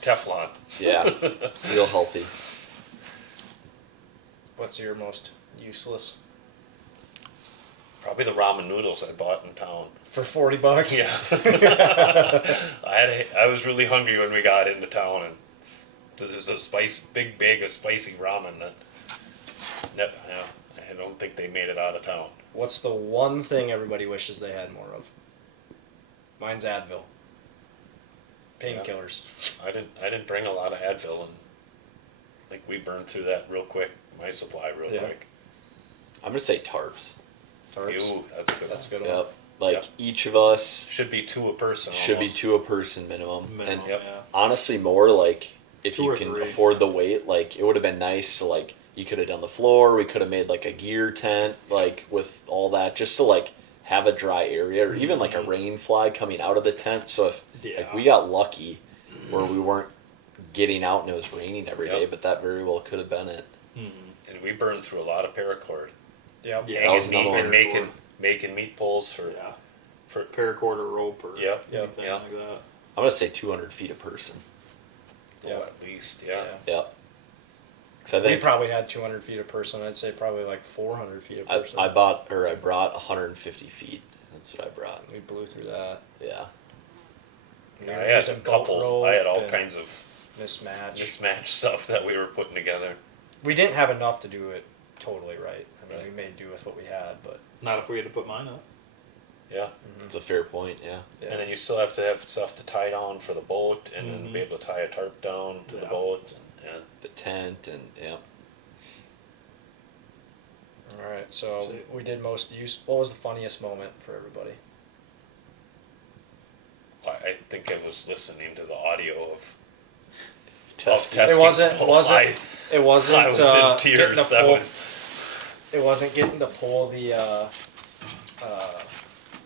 Teflon. yeah, real healthy. What's your most useless? Probably the ramen noodles I bought in town. For $40? Yeah. I was really hungry when we got into town, and there's a big bag of spicy ramen that I don't think they made it out of town. What's the one thing everybody wishes they had more of? Mine's Advil. Painkillers. I didn't bring a lot of Advil, and I think we burned through that real quick. My supply real quick. I'm gonna say tarps. Tarps. Ooh, that's a good. That's a good one. Yep. Like Yep. each of us Should be 2 a person. should be almost. 2 a person minimum. Minimum, And Yep. yeah. honestly, more like if 2 you or can 3. afford the weight, like it would have been nice to like you could have done the floor. We could have made like a gear tent, like with all that, just to like have a dry area, or even like a rain fly coming out of the tent. So if like we got lucky, where we weren't getting out and it was raining every day, Yep. but that very well could have been it. And we burned through a lot of paracord. Yep. Yeah. Hanging was another meat one. and making meat poles for Yeah. for Paracord or rope or Yep. anything Yep. like that. I'm gonna say 200 feet a person. Yeah. at least, yeah. Yep. Because I We think probably had 200 feet a person. I'd say probably like 400 feet a person. I brought 150 feet. That's what I brought. We blew through that. Yeah. We Yeah, were I had a using boat couple. rope I had all and kinds of mismatched stuff that we were putting together. We didn't have enough to do it totally right. I mean, we made do with what we had, but Not if we had to put mine up. Yeah. It's a fair point. Yeah. And then you still have to have stuff to tie down for the boat, and then Mhm. be able to tie a tarp down to the Yeah. boat. And The tent and yeah. all right. So That's it. we did most use. What was the funniest moment for everybody? I think I was listening to the audio of Test. testing. It wasn't. the Was whole- it? It wasn't. I was in getting tears. to That pull. was It wasn't getting to pull the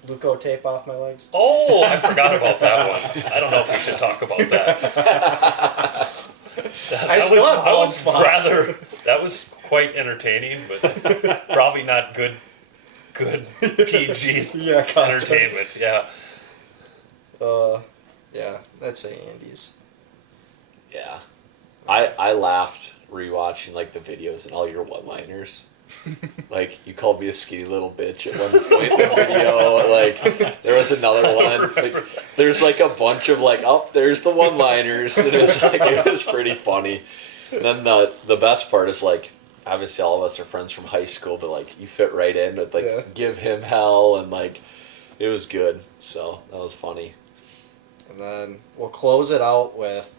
Luco tape off my legs. Oh, I forgot about that one. I don't know if we should talk about that. I still have bald spots. That was quite entertaining, but probably not good PG Yeah, content. entertainment. Yeah. Yeah, I'd say Andy's. Yeah. I laughed rewatching like the videos and all your one-liners. Like, you called me a skinny little bitch at one point in the video. Like, there was another one. Like, there's like a bunch of like, oh, there's the one-liners. And it was pretty funny. And then the best part is like, obviously all of us are friends from high school, but like you fit right in with like give him hell, and like it was good. So that was funny. And then we'll close it out with,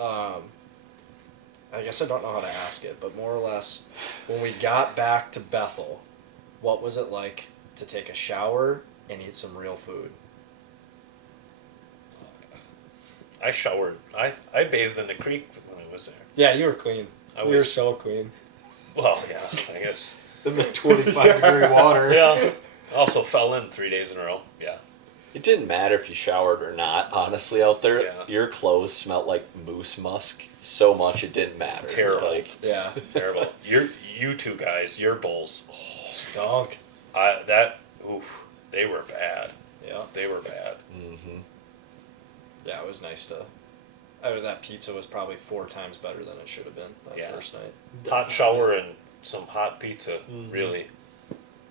I guess I don't know how to ask it, but more or less, when we got back to Bethel, what was it like to take a shower and eat some real food? I showered. I bathed in the creek when I was there. Yeah, you were clean. You were so clean. Well, yeah, I guess. In the 25-degree water. Yeah. Also fell in 3 days in a row. Yeah. It didn't matter if you showered or not, honestly, out there. Yeah. Your clothes smelled like moose musk so much it didn't matter. Terrible. Like, Yeah. Terrible. You two guys, your bulls. Stunk. They were bad. Yeah. They were bad. mm-hmm. Yeah, it was nice to. That pizza was probably 4 times better than it should have been that first night. Hot shower and some hot pizza. Really.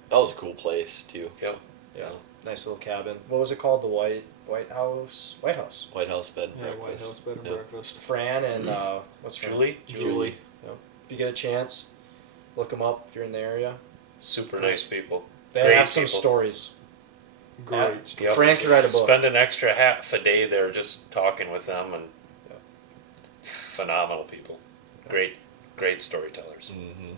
That was a cool place, too. Yep. Yeah. Nice little cabin. What was it called? The White House? White House. White House bed and Yeah, breakfast. White House bed and Yep. breakfast. Fran and what's her name? Julie. Yep. If you get a chance, look them up if you're in the area. Super nice people. They Great have some people. stories. Great stuff. Yep. Fran could write a book. Spend an extra half a day there just talking with them, and phenomenal people. Great storytellers. Mm-hmm.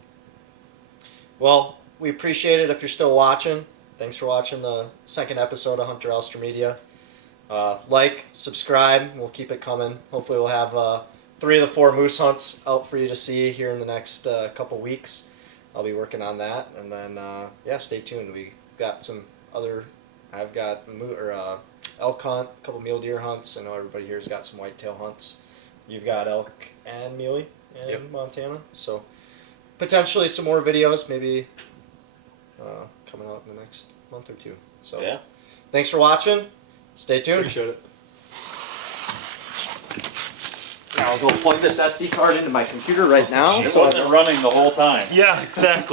Well, we appreciate it if you're still watching. Thanks for watching the second episode of Hunter Ellstrom Media. Like, subscribe. We'll keep it coming. Hopefully we'll have 3 of the 4 moose hunts out for you to see here in the next couple weeks. I'll be working on that. And then, stay tuned. We got some other... I've got elk hunt, a couple mule deer hunts. I know everybody here's got some whitetail hunts. You've got elk and muley in Montana. So potentially some more videos maybe coming out in the next month or 2. So Yeah. Thanks for watching. Stay tuned. Appreciate it. I'll go plug this SD card into my computer right now. It wasn't running the whole time. Yeah, exactly.